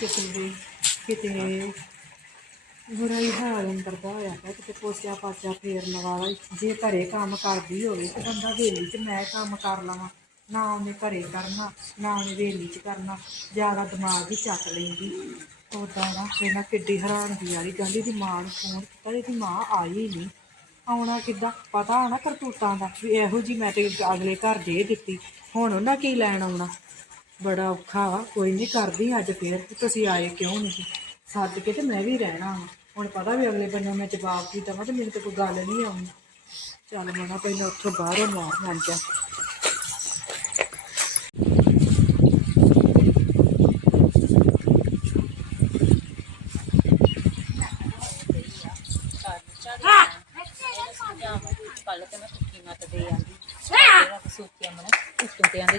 ਕਿਤੇ ਕਿਤੇ ਬੁਰਾ ਹੀ ਹਾਲ ਅੰਦਰ ਦਾ ਹੋਇਆ ਪਿਆ ਕਿਤੇ ਪੋਸਿਆ ਪਾਸਿਆ ਫੇਰਨ ਵਾਲਾ ਜੇ ਘਰੇ ਕੰਮ ਕਰਦੀ ਹੋਵੇ ਤੇ ਬੰਦਾ ਵੇਲੀ 'ਚ ਮੈਂ ਕੰਮ ਕਰ ਲਵਾਂ ਨਾ ਉਹਨੇ ਘਰੇ ਕਰਨਾ ਨਾ ਉਹਨੇ ਵੇਲੀ 'ਚ ਕਰਨਾ ਜ਼ਿਆਦਾ ਦਿਮਾਗ ਹੀ ਚੱਕ ਲੈਂਦੀ ਉਦਾਂ ਨਾ ਇਹਨਾਂ ਕਿੱਡੀ ਹੈਰਾਨ ਦੀ ਯਾਰੀ ਕਹਿੰਦੀ ਦੀ ਮਾਂ ਨੂੰ ਫੋਨ ਕੀਤਾ, ਇਹਦੀ ਮਾਂ ਆਈ ਨਹੀਂ ਆਉਣਾ ਕਿੱਦਾਂ? ਪਤਾ ਹੋਣਾ ਕਰਤੂਤਾਂ ਦਾ ਵੀ ਇਹੋ ਜੀ ਮੈਂ ਤੇ ਅਗਲੇ ਘਰ ਦੇ ਦਿੱਤੀ। ਹੁਣ ਉਹਨਾਂ ਕੀ ਲੈਣ ਆਉਣਾ? ਬੜਾ ਔਖਾ ਵਾ, ਕੋਈ ਨਹੀਂ ਕਰਦੀ ਅੱਜ ਫੇਰ ਤੁਸੀਂ ਆਏ ਕਿਉਂ ਨਹੀਂ ਸੱਦ ਕੇ ਤੇ ਮੈਂ ਵੀ ਰਹਿਣਾ ਵਾ। ਹੁਣ ਪਤਾ ਵੀ ਅਗਲੇ ਬੰਨੇ ਮੈਂ ਜਵਾਬ ਕੀ ਦਵਾਂ ਤੇ ਮੇਰੇ ਤੇ ਕੋਈ ਗੱਲ ਨਹੀਂ ਆਉਣੀ। ਚੱਲ ਮਨਾ ਪਹਿਲਾਂ ਉੱਥੋਂ ਬਾਹਰੋਂ ਮਾਰ ਮੰਨ ਜਾ ਕੱਲ ਤੇ ਮੈਂ ਸੁੱਕੀ ਮੱਤ ਦੇ ਆਂਦੀ ਤੇਰਾ ਸੁੱਕਿਆ ਮਨਾ ਉੱਤੋਂ ਤੇ ਆਂਦੇ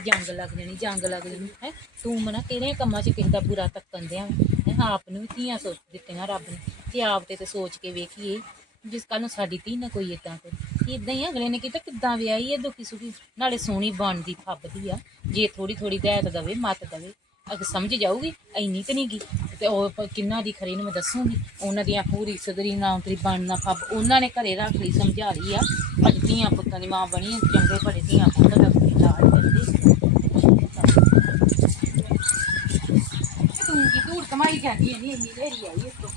ਜੰਗ ਲੱਗ ਜੰਗ ਲੱਗ ਜਾਣੀ ਹੈ? ਤੂੰ ਮਨਾ ਕਿਹੜੇ ਕੰਮਾਂ 'ਚ ਕਿਸੇ ਦਾ ਬੁਰਾ ਤੱਕਣ ਦਿਆਂ ਹੈ? ਆਪ ਨੂੰ ਵੀ ਧੀਆਂ ਸੋਚ ਦਿੱਤੀਆਂ ਰੱਬ ਨੇ। ਤੇ ਆਪ ਤੇ ਤੇ ਸੋਚ ਕੇ ਵੇਖੀਏ, ਜਿਸ ਕੱਲ ਨੂੰ ਸਾਡੀ ਧੀ ਨਾ ਕੋਈ ਇਦਾਂ ਕਰੇ। ਇਦਾਂ ਹੀ ਅਗਲੇ ਨੇ ਕੀਤਾ ਕਿੱਦਾਂ ਵਿਆਹੀ ਹੈ ਦੁਖੀ ਸੁਖੀ ਨਾਲੇ ਸੋਹਣੀ ਬਣਦੀ ਫੱਬਦੀ ਆ। ਜੇ ਥੋੜੀ ਥੋੜੀ ਦੈਤ ਦਵੇ, ਮੱਤ ਦਵੇ, ਅਗ ਸਮਝ ਜਾਊਗੀ ਐਨੀ ਤੇ ਨਹੀਂ ਗੀ। ਤੇ ਉਹ ਪ- ਕਿੰਨਾ ਦੀ ਖਰੀ ਨੂੰ ਮੈਂ ਦੱਸੂਗੀ। ਉਹਨਾਂ ਦੀਆਂ ਪੂਰੀ ਸਦਰੀ ਨਾ ਤੇਰੀ ਬਣਨਾ ਫੱਬ ਉਹਨਾਂ ਨੇ ਘਰੇ ਰੱਖ ਲਈ, ਸਮਝਾ ਲਈ ਆ। ਅੱਜ ਧੀਆਂ ਪੁੱਤਾਂ ਦੀ ਮਾਂ ਬਣੀ ਚੰਗੇ ਭਲੇ ਧੀਆਂ ਪੁੱਤਾਂ ਦਾ ਵੀ ਲਾਜ ਕਰਦੇ ਤੂੰ ਕੀ ਨਹੀਂ ਇੰਨੀ ਆਈ ਇਸ ਤੋਂ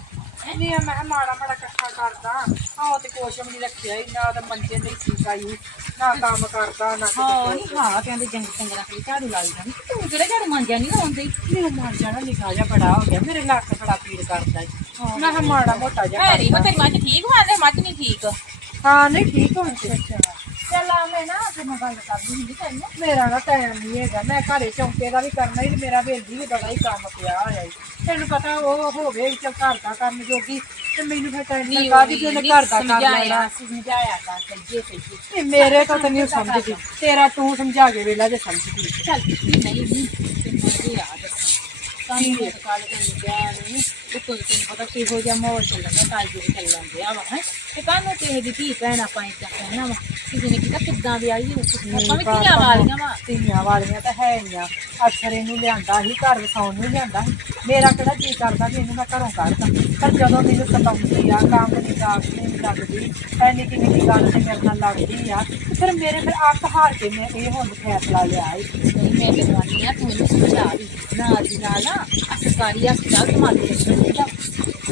ਨਹੀਂ ਮੈਂ ਕਿਹਾ ਮਾੜਾ ਮਾੜਾ ਇਕੱਠਾ ਕਰਦਾ। ਆਹ ਤੇ ਕੁਛ ਵੀ ਨਹੀਂ ਰੱਖਿਆ ਹੀ ਨਾ ਤਾਂ ਮੰਜੇ ਤੇ ਸੀ ਕਾਈ ਨਾ ਕੰਮ ਕਰਦਾ ਨਾ ਕਿਤੇ ਹਾਂ ਨਹੀਂ ਹਾਂ ਕਹਿੰਦੇ ਜੰਗ ਚੰਗਰਾ ਕੇ ਝਾੜੂ ਲਾਈ ਜਾਂਦੀ। ਤੂੰ ਕਿਹੜਾ ਝਾੜੂ ਮਾਂਜਿਆ ਨਹੀਂ ਆਉਂਦੀ? ਮੇਰਾ ਮਰ ਜਾਣਾ ਨਿਕਾ ਜਾ ਬੜਾ ਹੋ ਗਿਆ ਮੇਰੇ ਲੱਕ ਬੜਾ ਪੀੜ ਕਰਦਾ। ਮੈਂ ਕਿਹਾ ਮਾੜਾ ਮੋਟਾ ਜਿਹਾ ਹੈਰੀ ਤੇਰੀ ਮੱਝ ਠੀਕ ਵਾਂਦੇ ਮੱਝ ਨਹੀਂ ਠੀਕ? ਹਾਂ ਨਹੀਂ ਠੀਕ ਹੁਣ ਤੇ। ਚੱਲ ਆ ਮੈਂ ਨਾ ਤੇ ਮੈਂ ਗੱਲ ਕਰਦੀ ਹੁੰਦੀ ਤੈਨੂੰ। ਮੇਰਾ ਨਾ ਟਾਈਮ ਨਹੀਂ ਹੈਗਾ। ਮੈਂ ਘਰੇ ਚੌਂਕੇ ਦਾ ਵੀ ਕਰਨਾ ਹੀ ਤੇ ਮੇਰਾ ਵੇਲੀ ਵੀ ਬੜਾ ਹੀ ਕੰਮ ਪਿਆ ਹੋਇਆ ਈ ਤੈਨੂੰ ਪਤਾ ਉਹ ਹੋਵੇ ਚਲ ਘਰ ਦਾ ਕਰਨ ਜੋਗੀ ਤੇ ਮੈਨੂੰ ਫਿਰ ਟੈਨਸ਼ਨ ਕਾਦੀ ਕਿ ਉਹਨੇ ਘਰ ਦਾ ਕਰ ਲੈਣਾ। ਸਮਝਾਇਆ ਸਮਝਾਇਆ ਕਰ ਸੱਜੇ ਸੱਜੇ ਤੇ ਮੇਰੇ ਤੋਂ ਤਾਂ ਨਹੀਂ ਸਮਝਦੀ। ਤੇਰਾ ਤੂੰ ਸਮਝਾ ਕੇ ਵੇਲਾ ਜੇ ਸਮਝਦੀ। ਚੱਲ ਨਹੀਂ ਨਹੀਂ ਤੇ ਮੈਂ ਵੀ ਆ ਦੱਸਾਂ ਕਾਹਨੂੰ ਇਹ ਕਾਲ ਗਿਆ ਨਹੀਂ ਤੇ ਕੋਈ ਤੈਨੂੰ ਪਤਾ ਕਿਹੋ ਜਿਹਾ ਮਾਹੌਲ ਚੱਲਦਾ ਕਾਲ ਜੀ ਚੱਲਣ ਦਿਆ ਵਾ ਹੈ। ਤੇ ਕਾਹਨੂੰ ਕਿਸੇ ਦੀ ਧੀ ਭੈਣ ਆਪਾਂ ਇੱਦਾਂ ਕਹਿਣਾ ਵਾ? ਕਿਸੇ ਨੇ ਕਿਹਾ ਕਿੱਦਾਂ ਦੀ ਆਈ ਆਪਾਂ ਵੀ ਧੀਆਂ ਵਾਲੀਆਂ ਵਾ। ਧੀਆਂ ਵਾਲੀਆਂ ਤਾਂ ਹੈ ਹੀ ਆ। ਅਕਸਰ ਇਹਨੂੰ ਲਿਆਂਦਾ ਸੀ ਘਰ ਵਸਾਉਣ ਨੂੰ ਲਿਆਂਦਾ ਸੀ। ਮੇਰਾ ਕਿਹੜਾ ਜੀ ਕਰਦਾ ਵੀ ਇਹਨੂੰ ਮੈਂ ਘਰੋਂ ਕੱਢਦਾ। ਪਰ ਜਦੋਂ ਮੈਨੂੰ ਸਤਾਉਂਦੀ ਆ ਕੰਮ ਦੀ ਜਾਗ ਨਹੀਂ ਲੱਗਦੀ ਐਨੀ ਕਿ ਨਿੱਕੀ ਗੱਲ ਤੇ ਮੇਰੇ ਨਾਲ ਲੱਗਦੀ ਆ ਤੇ ਫਿਰ ਮੇਰੇ ਫਿਰ ਅੱਖ ਹਾਰ ਕੇ ਮੈਂ ਇਹ ਹੁਣ ਫੈਸਲਾ ਲਿਆ ਈ ਨਹੀਂ ਮੈਂ ਜਵਾਨੀ ਆ ਤੂੰ ਇਹਨੂੰ ਸਮਝਾ ਵੀ। ਨਾ ਦੀ ਨਾ ਆਹ ਸਰਕਾਰੀ ਹਸਪਤਾਲ ਕਮਾ ਕੇ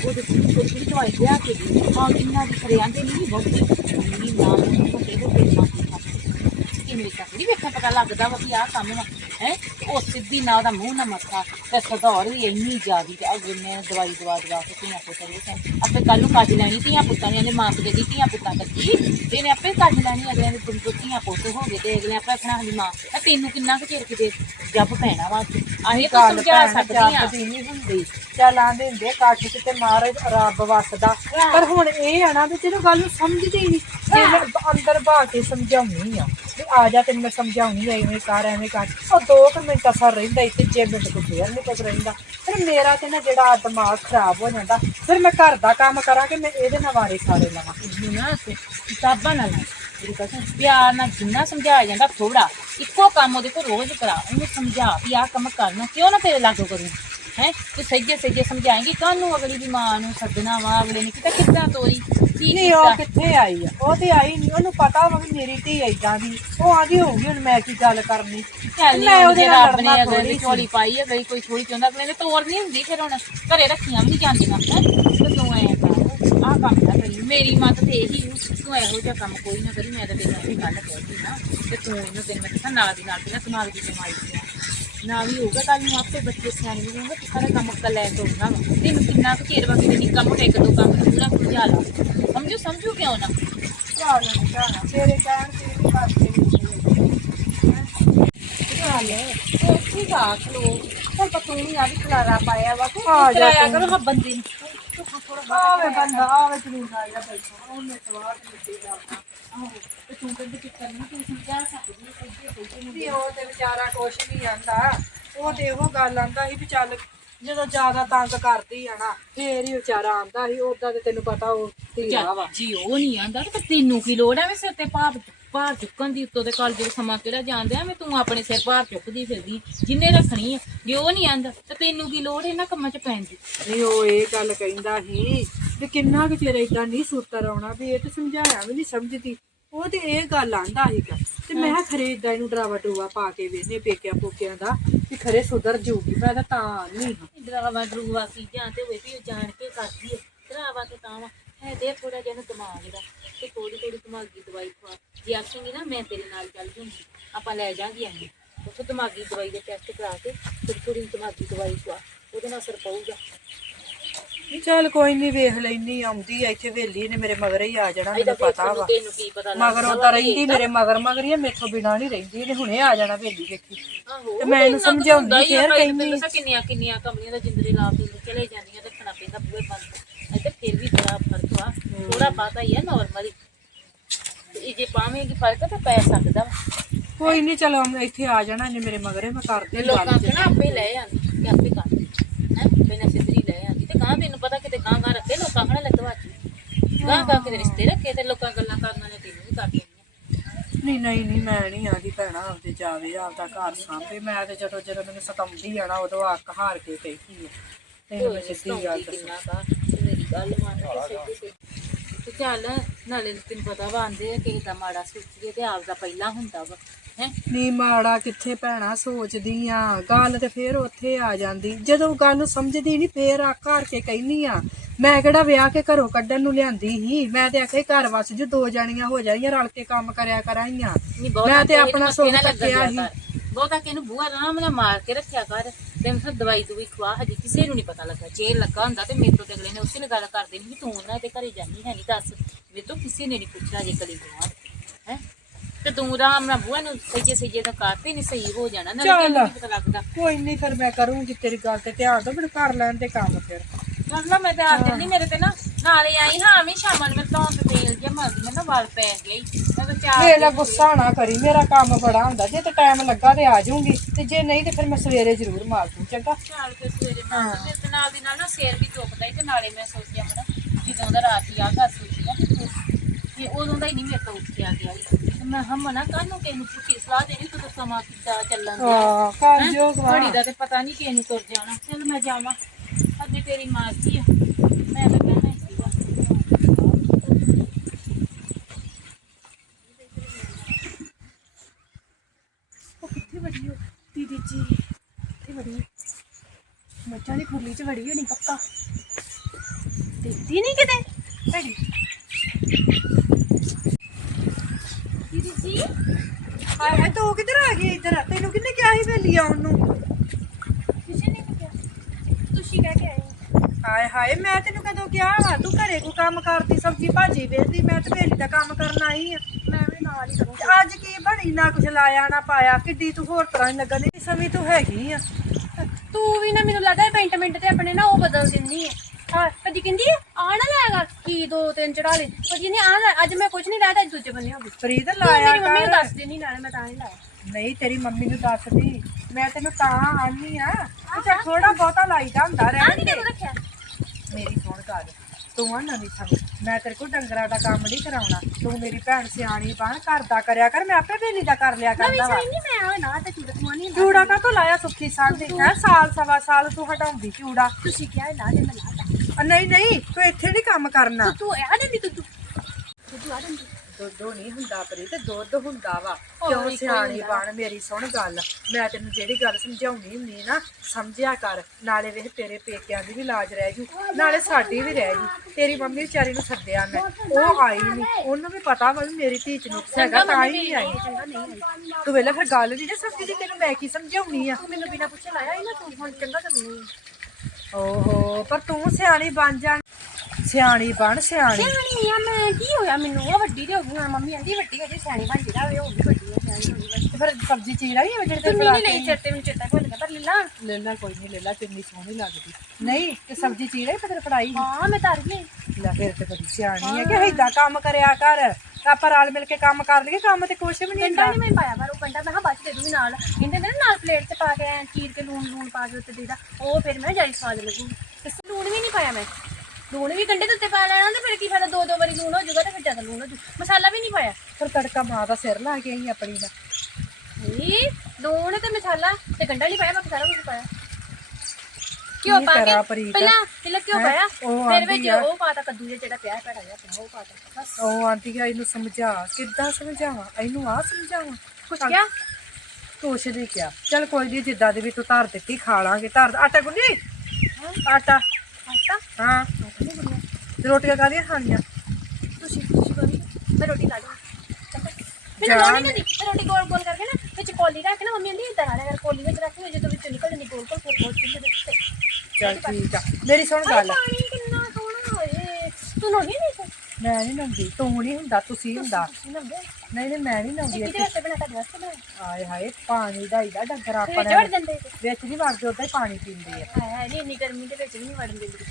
ਉਹਦੇ ਕੋਈ ਵੀ ਦਵਾਈ ਲਿਆ ਕੇ ਦੇ ਹਾਂ, ਕਿੰਨਾ ਦੀ ਖਰੇ ਆਂਦੇ ਨਹੀਂ, ਬਹੁਤੀ ਨਹੀਂ ਨਾ ਨੂੰ ਵੱਡੇ ਵੱਡੇ ਮਾਂ ਕਿਵੇਂ ਤੱਕ ਨਹੀਂ ਵੇਖਿਆ, ਪਤਾ ਲੱਗਦਾ ਵਾ ਕਿ ਆਹ ਕੰਮ ਵਾ, ਹੈ? ਉਹ ਸਿੱਧੀ ਨਾ ਉਹਦਾ ਮੂੰਹ ਨਾ ਮੱਥਾ ਤੇ ਸਧੌਰ ਵੀ ਇੰਨੀ ਜ਼ਿਆਦੀ ਤੇ ਅਗਲੇ ਨੇ ਦਵਾਈ ਦਵਾ ਦਵਾ ਕੇ ਧੀਆਂ ਪੁੱਤਾਂ ਦੇ ਸਨ ਆਪੇ ਕੱਲ ਨੂੰ ਕੱਜ ਲੈਣੀ ਧੀਆਂ ਪੁੱਤਾਂ ਨੇ ਇਹਨੇ ਮਾਂ ਕੇ ਦੀ ਧੀਆਂ ਪੁੱਤਾਂ ਕੱਜੀ ਤੇ ਇਹਨੇ ਆਪੇ ਕੱਜ ਲੈਣੀ ਅਗਲੇ ਨੇ ਦੁੱਧ ਧੀਆਂ ਪੁੱਤ ਹੋ ਗਏ ਤੇ ਅਗਲੇ ਆਪੇ ਆਖਣਾ ਹਲੀ ਮਾਂ ਆ ਤੈਨੂੰ ਕਿੰਨਾ ਕੁ ਚਿਰ ਕਿਤੇ ਜੱਬ ਪੈਣਾ ਵਾ? ਅਸੀਂ ਤਾਂ ਸਮਝਾ ਸਕਦੇ ਆ ਨਹੀਂ ਹੁੰਦੀ। ਚੱਲ ਆਂਦੇ ਹੁੰਦੇ ਕੱਠ ਚ ਤੇ ਮਾਰ ਰੱਬ ਵਸਦਾ। ਪਰ ਹੁਣ ਇਹ ਆ ਨਾ ਵੀ ਤੈਨੂੰ ਗੱਲ ਨੂੰ ਸਮਝਦੀ ਨਹੀਂ ਜੇ ਮੈਂ ਅੰਦਰ ਬਾ ਕੇ ਸਮਝਾਉਣੀ ਆ ਵੀ ਆ ਜਾ ਤੈਨੂੰ ਮੈਂ ਸਮਝਾਉਣੀ ਆ ਐਵੇਂ ਕਰ ਐਵੇਂ ਕਰ। ਉਹ ਦੋ ਕੁ ਮਿੰਟ ਅਸਰ ਰਹਿੰਦਾ ਇੱਥੇ, ਜੇ ਮਿੰਟ ਕੋ ਫੇਰ ਨਹੀਂ ਕੁਝ ਰਹਿੰਦਾ। ਫਿਰ ਮੇਰਾ ਤੇ ਨਾ ਜਿਹੜਾ ਦਿਮਾਗ ਖਰਾਬ ਹੋ ਜਾਂਦਾ, ਫਿਰ ਮੈਂ ਘਰ ਦਾ ਕੰਮ ਕਰਾਂ ਕਿ ਮੈਂ ਇਹਦੇ ਨਾਲ ਵਾਰੇ ਸਾਰੇ ਲਵਾਂ। ਇਹਨੂੰ ਨਾ ਤੇ ਕਿਤਾਬਾਂ ਨਾਲ ਨਾ ਮੇਰੀ ਕਸਮ ਪਿਆਰ ਨਾਲ ਜਿੰਨਾ ਸਮਝਾਇਆ ਜਾਂਦਾ ਥੋੜਾ ਇੱਕੋ ਕੰਮ ਉਹਦੇ ਕੋਲ ਰੋਜ਼ ਕਰਾ, ਉਹਨੂੰ ਸਮਝਾ ਵੀ ਆਹ ਕੰਮ ਕਰਨਾ, ਕਿਉਂ ਨਾ ਤੇਰੇ ਲਾਗੂ ਕਰੂੰ? ਹੈ ਤੂੰ ਸੱਜੇ ਸੱਜੇ ਸਮਝਾਏਂਗੀ ਕਾਹਨੂੰ ਅਗਲੀ ਦੀ ਮਾਂ ਨੂੰ ਸੱਦਣਾ ਵਾ ਅਗਲੇ ਨੇ ਕਿਤਾ ਕਿੱਦਾਂ ਤੋਰੀ? ਕੀ ਨਹੀਂ ਕੀਤਾ? ਉਹ ਕਿੱਥੇ ਆਈ ਆ? ਉਹ ਤੇ ਆਈ ਨਹੀਂ ਉਹਨੂੰ ਪਤਾ ਵਾ ਵੀ ਮੇਰੀ ਧੀ ਏਦਾਂ ਦੀ ਉਹ ਆਂਦੀ ਹੋਊਗੀ ਹੁਣ ਮੈਂ ਕੀ ਗੱਲ ਕਰਨੀ। ਚੱਲ ਮੈਂ ਉਹਦੇ ਨਾਲ ਰੱਬ ਨੇ ਲੜਨਾ ਅਗਲੇ ਥੋੜ੍ਹੀ ਦੀ ਸੀ। ਝੋਲੀ ਪਾਈ ਹੈ ਗਈ ਕੋਈ ਥੋੜੀ ਚਾਹੁੰਦਾ ਅਗਲੇ ਨੇ ਤੋਰ ਨਹੀਂ ਹੁੰਦੀ ਫਿਰ ਹੁਣ ਘਰੇ ਰੱਖੀਆਂ ਵੀ ਨਹੀਂ ਜਾਂਦੀਆਂ ਹੈ? ਤੇ ਤੂੰ ਐ ਕਰ ਆਹ ਕੰਮ ਨਾ ਕਰੀ। ਮੇਰੀ ਮੱਤ ਤੇ ਇਹੀ ਓ, ਤੂੰ ਇਹੋ ਜਿਹਾ ਕੰਮ ਕੋਈ ਨਾ ਕਰੀ ਮੈਂ ਤਾਂ ਤੈਨੂੰ ਇਹ ਗੱਲ ਕਹਿੰਦੀ ਨਾ ਤੇ ਤੂੰ ਇਹਨੂੰ ਤੈਨੂੰ ਮੈਂ ਦੱਸਾਂ ਨਾਲ ਦੀ ਨਾਲ ਪਹਿਲਾਂ ਦਿਮਾਗ ਦੀ ਕਮਾਈ ਤੇ ਨਾ ਵੀ ਹੋਊਗਾ ਕੱਲ ਨੂੰ ਆਪੇ ਬੱਚੇ ਸਿਆਣੇ ਵੀ ਹੋਣਗੇ ਤੇ ਸਾਰਾ ਕੰਮ ਕਰ ਲੈ ਕੇ ਹੋਊਗਾ ਵਾ। ਤੈਨੂੰ ਕਿੰਨਾ ਕੁ ਚਿਰ ਵਾ ਕਿਤੇ ਨਿੱਕਾ ਮੋਟਾ ਇੱਕ ਦੋ ਕੰਮ ਪੂਰਾ ਸਮਝਾ ਲਾ। ਸਮਝੋ ਸਮਝੂ ਕਿਉਂ ਨਾ? ਭਰਾ ਨੇ ਕਹਿਣਾ ਤੇਰੇ ਕਹਿਣ ਤੇ ਵੀ ਕਰਦੇ ਚੱਲ ਉਹ ਠੀਕ ਆ ਖਲੋ। ਪਰ ਪਤੂ ਨਹੀਂ ਆ ਵੀ ਖਲਾਰਾ ਪਾਇਆ ਵਾ ਤੇ ਆ ਜਾ ਤੂੰ। ਕਰੋ ਹਾਂ ਬੰਦੇ ਨੂੰ। ਆਵੇ ਬੰਦਾ ਆਵੇ ਜ਼ਰੂਰ ਆ ਜਾ ਬੈਠਾ ਉਹਨੇ ਸਵਾਲ ਦਿੱਤੇ ਜਾ ਤੇ। ਤੂੰ ਕਹਿੰਦੀ ਕਿ ਕਰਨੀ ਤੂੰ ਸਮਝਾ ਸਕਦੀ ਹੈ ਸੱਜੇ ਸੱਜੇ ਨੂੰ ਵੀ ਉਹ ਤੇ ਵਿਚਾਰਾ ਕੁਛ ਨਹੀਂ ਆਂਦਾ। ਉਹ ਤੇ ਇਹੋ ਗੱਲ ਆਂਦਾ ਸੀ ਵੀ ਚੱਲ ਜਦੋਂ ਜ਼ਿਆਦਾ ਤੰਗ ਕਰਦੀ ਆ ਨਾ ਫੇਰ ਹੀ ਵਿਚਾਰਾ ਆਂਦਾ ਸੀ ਉਦਾਂ ਤੇ ਤੈਨੂੰ ਪਤਾ ਉਹ ਧੀਆ ਵਾ। ਜੀ ਉਹ ਨਹੀਂ ਆਂਦਾ ਤੇ ਤੈਨੂੰ ਕੀ ਲੋੜ ਐ ਵੇ ਸਿਰ ਤੇ ਪਾਪ ਭਾਰ ਚੁੱਕਣ ਦੀ ਉੱਤੋਂ ਦੇ ਕਾਲ ਜਿਹੜੇ ਸਮਾਂ ਕਿਹੜਾ ਜਾਣਦੇ ਆ? ਮੈਂ ਤੂੰ ਆਪਣੇ ਸਿਰ ਭਾਰ ਚੁੱਕਦੀ ਫਿਰਦੀ ਜਿੰਨੇ ਰੱਖਣੀ ਆ ਜੇ ਉਹ ਨਹੀਂ ਆਂਦਾ ਤੇ ਤੈਨੂੰ ਕੀ ਲੋੜ ਇਹਨਾਂ ਕੰਮਾਂ 'ਚ ਪੈਣ ਦੀ? ਨਹੀਂ ਉਹ ਇਹ ਗੱਲ ਕਹਿੰਦਾ ਸੀ ਤੇ ਕਿੰਨਾ ਕੁ ਚਿਰ ਏਦਾਂ ਨਹੀਂ ਸੁੱਤਰ ਆਉਣਾ ਵੀ ਇਹ ਤੇ ਸਮਝਾਇਆ ਵੀ ਨਹੀਂ ਸਮਝਦੀ। ਉਹ ਤੇ ਇਹ ਗੱਲ ਆਂਦਾ ਸੀਗਾ। ਤੇ ਮੈਂ ਕਿਹਾ ਖਰੇ ਏਦਾਂ ਇਹਨੂੰ ਡਰਾਵਾ ਡਰੂਵਾ ਪਾ ਕੇ ਵੇਨੇ ਪੇਕਿਆਂ ਪੋਕਿਆਂ ਦਾ ਵੀ ਖਰੇ ਸੁਧਰ ਜੂਗੀ। ਮੈਂ ਤਾਂ ਤਾਂ ਨਹੀਂ। ਡਰਾਵਾ ਡਰੂਵਾ ਕੀ ਜਾਂ ਤੇ ਹੋਏ ਵੀ ਉਹ ਜਾਣ ਕੇ ਕਰਦੀ ਹੈ ਡਰਾਵਾ ਤੇ ਤਾਂ ਹੈ ਦੇ ਥੋੜਾ ਜਿਹਾ ਦਿਮਾਗ ਦਾ। ਤੇ ਥੋੜੀ ਥੋੜੀ ਦਿਮਾਗੀ ਦਵਾਈ ਖਵਾ ਜੇ ਆਖੇਂਗੀ ਨਾ ਮੈਂ ਤੇਰੇ ਨਾਲ ਚੱਲ ਜੂੰਗੀ ਆਪਾਂ ਲੈ ਜਾਾਂਗੇ ਆਂਗੇ ਉੱਥੋਂ ਦਿਮਾਗੀ ਦਵਾਈ ਦੇ ਟੈਸਟ ਕਰਾ ਕੇ ਫਿਰ ਥੋੜੀ ਦਿਮਾਗੀ ਦਵਾਈ ਖਵਾ ਉਹਦੇ ਨਾਲ ਅਸਰ ਪਊਗਾ। ਚੱਲ ਕੋਈ ਨਹੀਂ ਵੇਖ ਲੈਨੀ ਆਉਂਦੀ ਆ ਇੱਥੇ ਵੇਲੀ ਨੇ ਮੇਰੇ ਮਗਰ ਹੀ ਆ ਜਾਣਾ ਮੈਨੂੰ ਪਤਾ ਵਾ। ਤੈਨੂੰ ਕੀ ਪਤਾ ਮਗਰ ਉਹ ਤਾਂ ਰਹਿੰਦੀ ਮੇਰੇ ਮਗਰ ਮਗਰ ਹੀ ਆ, ਮੇਥੋਂ ਬਿਨਾ ਨਹੀਂ ਰਹਿੰਦੀ ਇਹਨੇ ਹੁਣੇ ਆ ਜਾਣਾ ਵੇਲੀ ਵੇਖੀ। ਆਹੋ ਤੇ ਮੈਂ ਇਹਨੂੰ ਸਮਝਾਉਂਦੀ ਫੇਰ ਕਹਿੰਦੀ ਕਿੰਨੀਆਂ ਕਿੰਨੀਆਂ ਕਮਲੀਆਂ ਦਾ ਜਿੰਦਰੇ ਲਾ ਚਲੇ ਜਾਂਦੀਆਂ ਤੇ ਖਾਣਾ ਪੈਂਦਾ ਬੂਏ ਬੰਦ। ਤੇ ਫਿਰ ਵੀ ਬੜਾ ਫ਼ਰਕ ਆ ਥੋੜਾ ਬਾਤਾ ਹੀ ਆ ਨਾਰਮਲੀ ਇਹ ਜੇ ਪਾਵੇਂਗੀ ਫ਼ਰਕ ਤਾਂ ਪੈ ਸਕਦਾ ਵਾ। ਕੋਈ ਨਹੀਂ ਚਲੋ ਇੱਥੇ ਆ ਜਾਣਾ ਇਹਨੇ ਮੇਰੇ ਮਗਰੇ ਮੈਂ ਕਰਦੀ ਤੇ ਲੋਕਾਂ ਕੇ ਨਾ ਆਪੇ ਲੈ ਆਂਦੀ ਕਿ ਆਪੇ ਕਰ ਹੈ ਬਿਨਾਂ ਸਿੱਧਰੀ ਲੈ ਆਂਦੀ। ਤੇ ਗਾਂ ਤੈਨੂੰ ਪਤਾ ਕਿਤੇ ਗਾਂ ਗਾਂ ਰੱਖੇ ਲੋਕਾਂ ਖਣਾ ਲੱਦਵਾ ਚ ਗਾਂ ਗਾਂ ਕਿਤੇ ਰਿਸ਼ਤੇ ਰੱਖੇ ਤੇ ਲੋਕਾਂ ਗੱਲਾਂ ਕਰਨ ਵਾਲੇ ਤੈਨੂੰ ਵੀ ਕਰ ਦੇਣੀਆਂ ਨਹੀਂ ਨਹੀਂ ਨਹੀਂ ਮੈਂ ਨਹੀਂ ਆਦੀ ਭੈਣਾ ਆਪਦੇ ਜਾਵੇ ਆਪਦਾ ਘਰ ਸਾਂਭੇ। ਮੈਂ ਤੇ ਜਦੋਂ ਜਦੋਂ ਮੈਨੂੰ ਸਤਾਉਂਦੀ ਆ ਨਾ ਉਦੋਂ ਅੱਕ ਹਾਰ ਕੇ ਕਹੀਦੀ ਆ। ਤੈਨੂੰ ਮੈਂ ਸਿੱਧੀ ਗੱਲ ਦੱਸਾਂ। ਕਿੰਨਾ ਮੇਰੀ ਗੱਲ ਮੰਨ ਕੇ ਸਿੱਧੀ ਸਿੱਧੀ। ਚੱਲ ਨਾਲੇ ਤੈਨੂੰ ਪਤਾ ਵਾ ਆਂਦੇ ਆ ਕਿਸੇ ਦਾ ਮਾੜਾ ਸੋਚੀਏ ਤੇ ਆਪਦਾ ਪਹਿਲਾਂ ਹੁੰਦਾ ਵਾ ਹੈ? ਨੀ ਮਾੜਾ ਕਿੱਥੇ ਭੈਣਾ ਸੋਚਦੀ ਆ ਗੱਲ ਤੇ ਫੇਰ ਉੱਥੇ ਆ ਜਾਂਦੀ। ਜਦੋਂ ਗੱਲ ਨੂੰ ਸਮਝਦੀ ਨਹੀਂ ਫੇਰ ਆ ਘਰ ਕੇ ਕਹਿਨੀ ਆ ਮੈਂ ਕਿਹੜਾ ਵਿਆਹ ਕੇ ਘਰੋਂ ਕੱਢਣ ਨੂੰ ਲਿਆਂਦੀ ਸੀ? ਮੈਂ ਤੇ ਆਖੇ ਘਰ ਵਸ ਜੋ ਦੋ ਜਾਣੀਆਂ ਹੋ ਜਾਈਆਂ ਰਲ ਕੇ ਕੰਮ ਕਰਿਆ ਕਰਾਈਆਂ ਨਹੀਂ ਮੈਂ ਤੇ ਆਪਣਾ ਨੂੰ ਨਾ ਲੱਗਣ ਤੱਕਿਆ ਕਰ। ਬਹੁਤਾ ਕਿ ਇਹਨੂੰ ਬੂਹਾ ਨਾਲ ਮਾਰ ਕੇ ਰੱਖਿਆ ਕਰ ਤੇ ਫਿਰ ਦਵਾਈ ਦੂਈ ਖਵਾ ਹਜੇ ਕਿਸੇ ਨੂੰ ਨਹੀਂ ਪਤਾ ਲੱਗਾ। ਜੇ ਲੱਗਾ ਹੁੰਦਾ ਤੇ ਮੇਰੇ ਤੋਂ ਤੇ ਅਗਲੇ ਨੇ ਉਸੇ ਨੇ ਗੱਲ ਕਰ ਦੇਣੀ ਵੀ ਤੂੰ ਉਹਨਾਂ ਦੇ ਘਰੇ ਜਾਨੀ ਹੈ ਨਹੀਂ ਦੱਸ। ਮੇਰੇ ਤੋਂ ਕਿਸੇ ਨੇ ਨਹੀਂ ਪੁੱਛਿਆ ਜੇ ਕਲੀ ਗਵਾਂ ਹੈ? ਤੇ ਤੂੰ ਆਰਾਮ ਨਾਲ ਬੂਹਾ ਨੂੰ ਸਹੀਏ ਸਹੀਏ ਤਾਂ ਕਰਤੇ ਨਹੀਂ ਸਹੀ ਹੋ ਜਾਣਾ ਨਾ ਚੱਲ। ਕਿਹਨੂੰ ਨੀ ਪਤਾ ਲੱਗਦਾ। ਕੋਈ ਨਹੀਂ ਫਿਰ ਮੈਂ ਕਰੂੰਗੀ ਤੇਰੀ ਗੱਲ ਤੇ ਧਿਆਨ ਦੋ ਮੈਨੂੰ ਕਰ ਲੈਣ ਦੇ ਕੰਮ ਫਿਰ। ਮਤਲਬ ਮੈਂ ਤਾਂ ਚੱਲੀ ਮੇਰੇ ਤੇ ਨਾ ਨਾਲੇ ਆਈ ਹਾਂ ਮੈਂ ਸ਼ਾਮਾਂ ਨੂੰ ਮੈਂ ਤਾਂ ਤੇ ਤੇਲ ਜਿਹਾ ਮਰਦੀ ਮੈਂ ਨਾ ਵਾਲ ਪੈ ਗਿਆ ਈ। ਮੈਂ ਤਾਂ ਮੇਰਾ ਗੁੱਸਾ ਨਾ ਕਰੀ ਮੇਰਾ ਕੰਮ ਬੜਾ ਹੁੰਦਾ ਜੇ ਤੇ ਟਾਈਮ ਲੱਗਾ ਤੇ ਆ ਜਾਊਂਗੀ ਤੇ ਜੇ ਨਹੀਂ ਤੇ ਫਿਰ ਮੈਂ ਸਵੇਰੇ ਜ਼ਰੂਰ ਮਾਰ ਦੂੰ ਚੰਗਾ? ਚਾਲ ਕੇ ਸਵੇਰੇ ਨਾਲ ਤੇ ਫਿਰ ਨਾਲ ਦੀ ਨਾਲ ਨਾ ਸਿਰ ਵੀ ਦੁਖਦਾ ਈ ਤੇ ਨਾਲੇ ਮੈਂ ਸੋਚਿਆ ਮਨਾ ਜਦੋਂ ਦਾ ਰਾਤ ਹੀ ਆ ਘਰ ਸੋਚਿਆ ਤੇ ਤੇ ਉਦੋਂ ਦਾ ਹੀ ਨਹੀਂ ਮੇਰੇ ਤੋਂ ਉੱਠਿਆ ਗਿਆ ਈ। ਤੇ ਮੈਂ ਹਮ ਨਾ ਕਾਹਨੂੰ ਕਿਸੇ ਨੂੰ ਪੁੱਛੀ ਸਲਾਹ ਦੇਣੀ ਤੂੰ ਤਾਂ ਸਮਾਂ ਕਿੱਦਾਂ ਚੱਲਣ ਦਿਆ ਹਾਂ ਕਰ ਜੋ ਘੜੀ ਦਾ ਤੇ ਪਤਾ ਨਹੀਂ ਕਿਸ ਨੂੰ ਤੁਰ ਜਾਣਾ। ਚਲ ਮੈਂ ਜਾਵਾਂ। ਅੱਗੇ ਤੇਰੀ ਮਰਜ਼ੀ ਆ? ਮੈਂ ਤਾਂ ਕਹਿਣਾ ਹੀ ਸੀਗਾ। ਉਹ ਕਿੱਥੇ ਵੜੀ ਹੋ ਦੀਦੀ ਜੀ, ਕਿੱਥੇ ਵੜੀ? ਮੱਝਾਂ ਦੀ ਖੁਰਲੀ 'ਚ ਵੜੀ ਹੋਣੀ ਪੱਕਾ? ਦੇਖਦੀ ਨਹੀਂ ਕਿਤੇ? ਭੈੜੀ ਦੀਦੀ ਜੀ, ਹਾਏ ਹਾਏ ਤੂੰ ਕਿੱਧਰ ਆ ਗਈ ਇੱਧਰ? ਤੈਨੂੰ ਕਿੰਨੇ ਕਿਹਾ ਸੀ ਵੇਲੀ ਆਉਣ ਨੂੰ? ਤੁਸੀਂ ਕਹਿ ਕੇ ਆਏ ਹੋ। ਹਾਏ ਹਾਏ ਮੈਂ ਤੈਨੂੰ ਕਦੋਂ ਕਿਹਾ ਵਾ? ਤੂੰ ਘਰੇ ਕੋਈ ਕੰਮ ਕਰਦੀ ਸਬਜ਼ੀ ਭਾਜੀ ਵੇਚਦੀ ਮੈਂ ਤੇ ਵੇਲੀ ਦਾ ਕੰਮ ਕਰਨ ਆਈ ਆ। ਮੈਂ ਵੀ ਨਾਲ ਹੀ ਕਰੂੰ ਤੇ ਅੱਜ ਕੀ ਬਣੀ ਨਾ ਕੁਛ ਲਾਇਆ ਨਾ ਪਾਇਆ? ਕਿੱਡੀ ਤੂੰ ਹੋਰ ਤਰ੍ਹਾਂ ਹੀ ਲੱਗਣ ਦੀ ਸਮੀ ਤੂੰ ਹੈਗੀ ਆ। ਤੂੰ ਵੀ ਨਾ ਮੈਨੂੰ ਲੱਗਦਾ ਮਿੰਟ ਮਿੰਟ ਤੇ ਆਪਣੇ ਨਾ ਉਹ ਬਦਲ ਦਿੰਦੀ ਹੈ ਹਾਂ ਕਦੀ ਕਹਿੰਦੀ ਹੈ ਆ ਨਾ ਲਾਇਆ ਕਰ ਕੀ ਦੋ ਤਿੰਨ ਚੜਾ ਲੈ ਕਦੀ ਨਹੀਂ ਆ ਅੱਜ ਮੈਂ ਕੁਝ ਨਹੀਂ ਲਾਇਆ ਤਾਂ ਅੱਜ ਦੂਜੇ ਬੰਨੇ ਹੋ ਗਈ ਫਰੀਦ ਲਾਇਆ ਮੇਰੀ ਮੰਮੀ ਨੂੰ ਦੱਸ ਦੇਣੀ ਨਾਲੇ ਮੈਂ ਤਾਂ ਨਹੀਂ ਲਾਇਆ। ਨਹੀਂ ਤੇਰੀ ਮੰਮੀ ਨੂੰ ਦੱਸਦੀ। ਮੈਂ ਤੈਨੂੰ ਤਾਂ ਆਨੀ ਆ। ਅੱਛਾ ਥੋੜਾ ਬਹੁਤਾ ਲਾਈਦਾ ਹੁੰਦਾ ਆ ਰਹਿ ਨਹੀਂ ਤੈਨੂੰ ਰੱਖਿਆ? ਮੇਰੀ ਸੁਣ ਗੱਲ। ਤੂੰ ਆ ਨਵੀਂ ਥਾਂ। ਮੈਂ ਤੇਰੇ ਕੋਲ ਡੰਗਰਾਂ ਦਾ ਕੰਮ ਨਹੀਂ ਕਰਾਉਣਾ। ਤੂੰ ਮੇਰੀ ਭੈਣ ਸਿਆਣੀ ਬਣ ਘਰ ਦਾ ਕਰਿਆ ਕਰ। ਮੈਂ ਆਪੇ ਵੇਲੀ ਦਾ ਕਰ ਲਿਆ ਕਰਦਾ ਵਾ। ਸਹੀ ਨਹੀਂ ਮੈਂ ਆ ਨਾ ਤੇ ਚੂੜਾ ਤੂੰ ਨਹੀਂ ਚੂੜਾ ਕਾ ਤੋਂ ਲਾਇਆ ਸੁੱਖੀ ਸਾਂਝੀ? ਹੈ ਸਾਲ ਸਵਾ ਸਾਲ ਤੂੰ ਹਟਾਉਂਦੀ ਚੂੜਾ। ਤੁਸੀਂ ਕਿਹਾ ਲਾ ਦੇ ਮੈਂ ਲਾਤਾ। ਨਹੀਂ ਨਹੀਂ ਤੂੰ ਇੱਥੇ ਨਹੀਂ ਕੰਮ ਕਰਨਾ। ਤੂੰ ਆ ਦਿੰਦੀ ਤੂੰ ਤੂੰ। ਆ ਦਿੰਦੀ ਦੁੱਧ ਨਹੀਂ ਹੁੰਦਾ ਪਰੀ ਤੇ ਦੁੱਧ ਹੁੰਦਾ ਵਾ। ਕਿਉਂ ਸਿਆਣੀ। ਬਣ ਮੇਰੀ ਸੁਣ ਗੱਲ। ਮੈਂ ਤੈਨੂੰ ਜਿਹੜੀ ਗੱਲ ਸਮਝਾਉਣੀ ਹੁੰਦੀ ਨਾ ਸਮਝਿਆ ਕਰ। ਨਾਲੇ ਵੇਖ ਤੇਰੇ ਪੇਕਿਆਂ ਦੀ ਵੀ ਲਾਜ ਰਹਿ ਜੂ ਨਾਲੇ ਸਾਡੀ ਵੀ ਰਹਿ ਜੂ। ਤੇਰੀ ਮੰਮੀ ਵਿਚਾਰੀ ਨੂੰ ਸੱਦਿਆ ਮੈਂ। ਉਹ ਆਈ ਨਹੀਂ ਉਹਨੂੰ ਵੀ ਪਤਾ ਵਾ ਵੀ ਮੇਰੀ ਧੀ ਚ ਨੁਕਸ ਹੈਗਾ ਤਾਂ ਹੀ ਨਹੀਂ ਆਈ। ਤੂੰ ਵੇਲੇ ਫਿਰ ਗੱਲ ਨਹੀਂ ਨਾ ਸਮਝਦੀ ਤੈਨੂੰ ਮੈਂ ਕੀ ਸਮਝਾਉਣੀ ਆ? ਤੂੰ ਮੈਨੂੰ ਬਿਨਾ ਪੁੱਛੇ ਲਾਇਆ ਹੀ ਨਾ ਤੂੰ ਹੁਣ ਚੰਗਾ ਤਾਂ ਨਹੀਂ। ਓਹੋ ਪਰ ਤੂੰ ਸਿਆਣੀ ਬਣ ਜਾ ਸਿਆਣੀ ਬਣ ਸਿਆਣੀ। ਸਿਆਣੀ ਆ ਮੈਂ ਕੀ ਹੋਇਆ ਮੈਨੂੰ? ਉਹ ਵੱਡੀ ਤੇ ਹੋ ਗਈ ਹੁਣ ਮੰਮੀ ਕਹਿੰਦੀ ਵੱਡੀ ਹੋ ਜੇ ਸਿਆਣੀ ਬਣ ਜਿਹੜਾ ਹੋਵੇ ਉਹ ਵੀ ਵੱਡੀ ਹੈ ਸਿਆਣੀ ਹੋ ਗਈ ਤੇ ਫਿਰ ਸਬਜ਼ੀ ਚੀਰਾ ਹੀ ਜਿਹੜੇ ਤੇ ਤੂੰ ਨਹੀਂ ਲਈ ਚੇਤੇ ਮੈਨੂੰ ਚੇਤਾ ਭੁੱਲ ਗਿਆ ਪਰ ਲੈ ਲੈ। ਕੋਈ ਨਹੀਂ ਲੈ ਲੈ ਕਿੰਨੀ ਸੋਹਣੀ ਲੱਗਦੀ। ਨਹੀਂ ਤੇ ਸਬਜ਼ੀ ਚੀਰਾ ਹੀ ਪਤਰ ਫੜਾਈ ਹਾਂ ਮੈਂ ਧਰ ਲਈ। ਲੈ ਫਿਰ ਤੇ ਬੜੀ ਸਿਆਣੀ ਹੈ। ਕਿ ਏਦਾਂ ਕੰਮ ਕਰਿਆ ਕਰ। ਆਪਾਂ ਰਲ ਮਿਲ ਕੇ ਕੰਮ ਕਰ ਲਈਏ ਕੰਮ ਤੇ ਕੁਛ ਵੀ ਨਹੀਂ ਕੰਡਾ ਹੁੰਦਾ। ਨਹੀਂ ਮੈਂ ਪਾਇਆ ਪਰ ਉਹ ਕੰਡਾ ਮੈਂ ਹਾਂ ਬਾਅਦ ਚ ਦੇ ਦੂੰਗੀ ਨਾਲ। ਕਹਿੰਦੇ ਨੇ ਨਾ ਨਾਲ ਪਲੇਟ 'ਚ ਪਾ ਕੇ ਐਂ ਚੀਰ ਕੇ ਲੂਣ ਲੂਣ ਪਾ ਕੇ ਉੱਤੇ ਦੇਦਾ ਉਹ ਫਿਰ ਮੈਂ ਜਾਈ ਸਵਾਦ ਲੱਗੂ ਤੇ ਲੂਣ ਵੀ ਨਹੀਂ ਪਾਇਆ ਮੈਂ। ਲੂਣ ਵੀ ਕੰਡੇ ਦੇ ਉੱਤੇ ਪਾ ਲੈਣਾ ਤੇ ਫਿਰ ਕੀ ਫਾਇਦਾ? ਦੋ ਦੋ ਵਾਰੀ ਲੂਣ ਹੋ ਜਾਊਗਾ ਤੇ ਫਿਰ ਜ਼ਿਆਦਾ ਲੂਣ ਹੋ ਜਾਊ। ਮਸਾਲਾ ਵੀ ਨਹੀਂ ਪਾਇਆ। ਫਿਰ ਤੜਕਾ ਮਾਂ ਦਾ ਸਿਰ ਲਾ ਕੇ ਆਈ ਆਪਣੀ ਦਾ। ਨਹੀਂ ਲੂਣ ਤੇ ਮਸਾਲਾ ਤੇ ਗੰਡਾ ਨਹੀਂ ਪਾਇਆ ਬਾਕੀ ਸਾਰਾ ਕੁਝ ਪਾਇਆ। ਕਿਉਂ ਕੀ ਪਾ ਕੇ? ਪਹਿਲਾਂ ਪਹਿਲਾਂ ਕਿਉਂ ਹੈਂ? ਪਾਇਆ ਫਿਰ ਵਿੱਚ। ਉਹ ਪਾਤਾ ਕੱਦੂ ਜਿਹਾ ਜਿਹੜਾ ਪਿਆ ਪੜਾ ਜਿਹਾ ਉਹ ਪਾਤਾ ਬਸ। ਉਹ ਆਂਟੀ ਆ ਇਹਨੂੰ ਸਮਝਾ। ਕਿੱਦਾਂ ਸਮਝਾਵਾਂ? ਇਹਨੂੰ ਆ ਸਮਝਾਵਾਂ? ਕੁਛ ਕਿਹਾ? ਕੁਛ ਨਹੀਂ ਕਿਹਾ। ਚਲ ਕੋਈ ਨਹੀਂ ਜਿੱਦਾਂ ਦੀ ਵੀ ਤੂੰ ਧਰ ਦਿੱਤੀ ਖਾ ਲਾਂਗੇ। ਧਰ ਆਟਾ ਗੁੰਨੀ? ਆਟਾ। ਆਟਾ ਹਾਂ। ਤੇ ਰੋਟੀਆਂ ਕਾਹਦੀਆਂ ਖਾਣੀਆਂ? ਤੁਸੀਂ ਤੁਸੀਂ ਕਰੋ ਮੈਂ ਰੋਟੀ ਲਾ ਦੂੰ ਮੈਨੂੰ ਲਾਉਣੀ ਨਹੀਂ ਮੈਂ ਰੋਟੀ ਗੋਲ ਗੋਲ ਕਰਕੇ ਨਾ ਵਿੱਚ ਕੋਲੀ ਰੱਖ ਕੇ ਨਾ ਮੰਮੀ ਆਂਦੀ ਇਦਾਂ ਨਾ ਅਗਰ ਕੋਲੀ ਵਿੱਚ ਰੱਖੀ ਜਦੋਂ ਵਿੱਚੋਂ ਨਿਕਲ ਜਾਂਦੀ ਗੋਲ ਗੋਲ ਫਿਰ ਗੋਲ ਚੁੱਲ੍ਹੇ ਦੇ ਚਲ ਠੀਕ ਆ। ਮੇਰੀ ਸੁਣ ਗੱਲ। ਪਾਣੀ ਕਿੰਨਾ ਸੋਹਣਾ ਹੋਏ। ਤੂੰ ਨਹਾਉਣੀ ਨਹੀਂ ਮੈਂ ਨਹੀਂ ਨੰਦੀ ਤੂੰ ਨਹੀਂ ਹੁੰਦਾ ਤੁਸੀਂ ਹੁੰਦਾ। ਨਹੀਂ ਨਹੀਂ ਮੈਂ ਨਹੀਂ ਨੰਦੀ ਕਿਹਦੇ ਵਾਸਤੇ ਬਣਾ ਤੁਹਾਡੇ ਵਾਸਤੇ ਬਣਾਇਆ ਆਏ ਹਾਏ ਪਾਣੀ ਦਾ ਹੀਦਾ ਡੰਗਰ ਆਪਾਂ ਨੇ ਵਿੱਚ ਨਹੀਂ ਵੜਦੇ ਹੀ ਪਾਣੀ ਪੀਂਦੇ ਆ। ਹਾਏ ਨਹੀਂ ਇੰਨੀ ਗਰਮੀ ਦੇ ਵਿੱਚ ਵੀ ਨਹੀਂ ਵੜਨ ਦਿੰਦੇ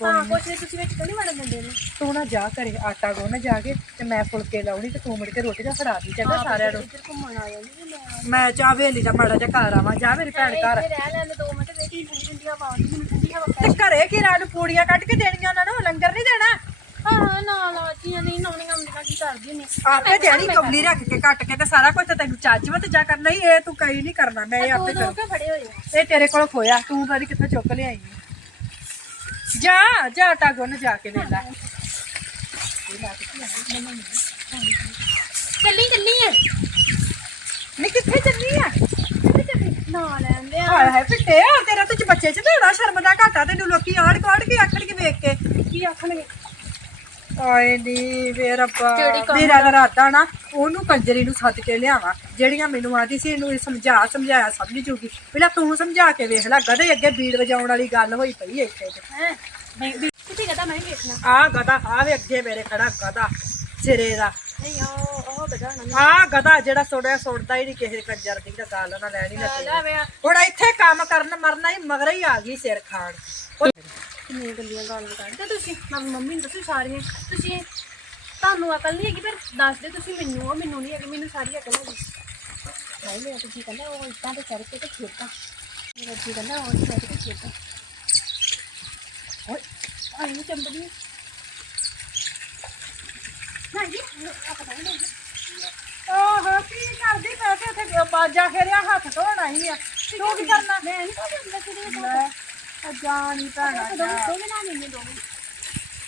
ਹਾਂ ਕੁਛ ਨਹੀਂ ਤੁਸੀਂ ਵਿੱਚ ਕਿਉਂ ਨਹੀਂ ਵੜਨ ਦਿੰਦੇ ਨੇ ਤੂੰ ਨਾ ਜਾ ਕਰੇ ਆਟਾ ਗੁੰਨ ਜਾ ਕੇ ਤੇ ਮੈਂ ਫੁਲਕੇ ਲਾਉਣੀ ਤੇ ਤੂੰ ਮੁੜ ਕੇ ਰੋਟੀ ਦਾ ਫੜਾ ਦੀ ਚੰਗਾ ਸਾਰਿਆਂ ਨੂੰ। ਇੱਧਰ ਘੁੰਮਣ ਆ ਜਾਂਦੀ ਤੇ ਮੈਂ। ਮੈਂ ਚਾਹ ਵੇਲੀ ਦਾ ਮਾੜਾ ਜਿਹਾ ਘਰ ਆਵਾਂ ਜਾ ਮੇਰੀ ਭੈਣ ਘਰ ਇੱਥੇ ਰਹਿ ਲੈਣ ਦੋ ਮਿੰਟ ਵੇਖੀ ਠੰਡੀ ਠੰਡੀ ਹਵਾ ਆਉਂਦੀ ਮੈਨੂੰ ਠੰਡੀ ਹਵਾ ਤੇ ਘਰੇ ਕੀ ਰਾਤ ਨੂੰ ਪੂੜੀਆਂ ਕੱਢ ਕੇ ਦੇਣੀਆਂ ਉਹਨਾਂ ਨੂੰ ਲੰਗਰ ਨਹੀਂ ਦੇਣਾ? ਹਾਂ ਹਾਂ ਨਾ ਲਾਚੀਆਂ ਨਹੀਂ ਨਾਉਣੀਆਂ ਹੁੰਦੀਆਂ ਕੀ ਕਰਦੀ ਨੇ। ਆਪੇ ਦੇਣੀ ਕਮਲੀ ਰੱਖ ਕੇ ਕੱਟ ਕੇ ਤੇ ਸਾਰਾ ਕੁਝ ਤੇ ਤੈਨੂੰ ਚੱਜ ਵਤ ਜਾ ਕਰ। ਨਹੀਂ ਇਹ ਤੂੰ ਕਈ ਨਹੀਂ ਕਰਨਾ ਮੈਂ ਇਹ ਆਪੇ ਦੋ ਕਰੂੰ। ਕੇ ਫੜੇ ਹੋਏ ਆ ਇਹ ਤੇਰੇ ਕੋਲ ਖੋਇਆ ਤੂੰ ਪਤਾ ਨੀ ਕਿੱਥੋਂ ਚੁੱਕ ਲਿਆਈ ਆਂ। ਜਾ ਜਾ ਆਟਾ ਗੁੰਨ ਜਾ ਕੇ ਵੇਲਾ ਚੱਲੀ ਚੱਲੀ ਆ। ਕਿੱਥੇ ਚੱਲੀ ਆ? ਕਿੱਥੇ ਚੱਲੀ? ਨਾ ਲੈਂਦੇ ਆ। ਹਾਏ ਹਾਏ ਫਿੱਟੇ ਆ ਤੇਰਾ ਤੇ ਬੱਚੇ ਚ ਤੇ ਸ਼ਰਮ ਦਾ ਘਾਟਾ ਤੈਨੂੰ ਲੋਕੀ ਆੜ ਕਾੜ ਕੇ ਆਖਣਗੇ ਵੇਖ ਕੇ। ਕੀ ਆਖਣਗੇ? ਆਏ ਨੀ ਵੇ ਰੱਬਾ। ਕਿਹੜੀ ਕੰਮ ਮੇਰਾ ਤਾਂ ਰਾਤਾ ਨਾ ਉਹਨੂੰ ਕੰਜਰੀ ਨੂੰ ਸੱਦ ਕੇ ਲਿਆਵਾਂ। ਜਿਹੜੀਆਂ ਮੈਨੂੰ ਆਦੀ ਸੀ ਇਹਨੂੰ ਇਹ ਸਮਝਾ ਸਮਝਾਇਆ ਸਮਝ ਜੂਗੀ। ਪਹਿਲਾਂ ਤੂੰ ਸਮਝਾ ਕੇ ਵੇਖ ਲੈ ਗਧੇ ਅੱਗੇ ਬੀੜ ਵਜਾਉਣ ਵਾਲੀ ਗੱਲ ਹੋਈ ਪਈ ਇੱਥੇ ਤੇ। ਹੈ? ਕਿੱਥੇ ਕਹਦਾ ਮੈਂ ਵੇਖਣਾ। ਆ ਗਧਾ ਆ ਵੇ ਅੱਗੇ ਮੇਰੇ ਖੜਾ ਗਧਾ ਸਿਰੇ ਦਾ। ਨਹੀਂ ਉਹ ਉਹ ਬਜਾਣਾ ਆ ਗਧਾ ਜਿਹੜਾ ਸੁਣਿਆ ਸੁਣਦਾ ਹੀ ਨਹੀਂ ਕਿਸੇ ਕੰਜਰ ਦੀ ਤਾਂ ਗੱਲ ਨਾ ਲੈਣੀ ਨਾ ਹੁਣ ਇੱਥੇ ਕੰਮ ਕਰਨ ਮਰਨਾ ਹੀ ਮਗਰ ਹੀ ਆ ਗਈ ਸਿਰ ਖਾਣ। ਕਿੰਨੀਆਂ ਗੱਲੀਆਂ ਗਾਲਾਂ ਕੱਢਦੇ ਤੁਸੀਂ? ਮੈਂ ਮੰਮੀ ਨੂੰ ਦੱਸੋ ਸਾਰੀਆਂ। ਤੁਸੀਂ ਤੁਹਾਨੂੰ ਅਕਲ ਨਹੀਂ ਹੈਗੀ ਪਰ ਦੱਸ ਦੇ ਤੁਸੀਂ ਮੈਨੂੰ ਉਹ ਮੈਨੂੰ ਨਹੀਂ ਹੈਗੀ ਮੈਨੂੰ ਸਾਰੀ ਅਕਲ ਹੈਗੀ। ਨਹੀਂ ਮੇਰਾ ਤੁਸੀਂ ਕਹਿੰਦਾ ਉਹ ਇੱਦਾਂ ਤੇ ਚੜ ਕੇ ਤੇ ਖੇਤਾਂ। ਮੇਰਾ ਜੀ ਕਹਿੰਦਾ ਉਹ ਚੜ ਕੇ ਖੇਤਾਂ ਓਏ ਆਈ ਨਹੀਂ ਚੰਬੜੀ। ਨਾ ਜੀ ਆਪਾਂ ਤਾਂ ਨਹੀਂ ਆਹੋ ਕੀ ਕਰਦੀ ਮੈਂ ਤੇ ਉੱਥੇ? ਬਾਜਾ ਫੇਰਿਆ ਹੱਥ ਧੋਣਾ ਹੀ ਆ। ਤੂੰ ਕੀ ਕਰਨਾ? ਮੈਂ ਨਹੀਂ ਤਾਂ ਅੰਦਰ ਕਿਹਦੇ ਲੈ ਆ ਜਾ ਨੀ ਭੈਣਾ ਦੋ ਦੋ ਨਾ ਲੈਣੇ ਦੋ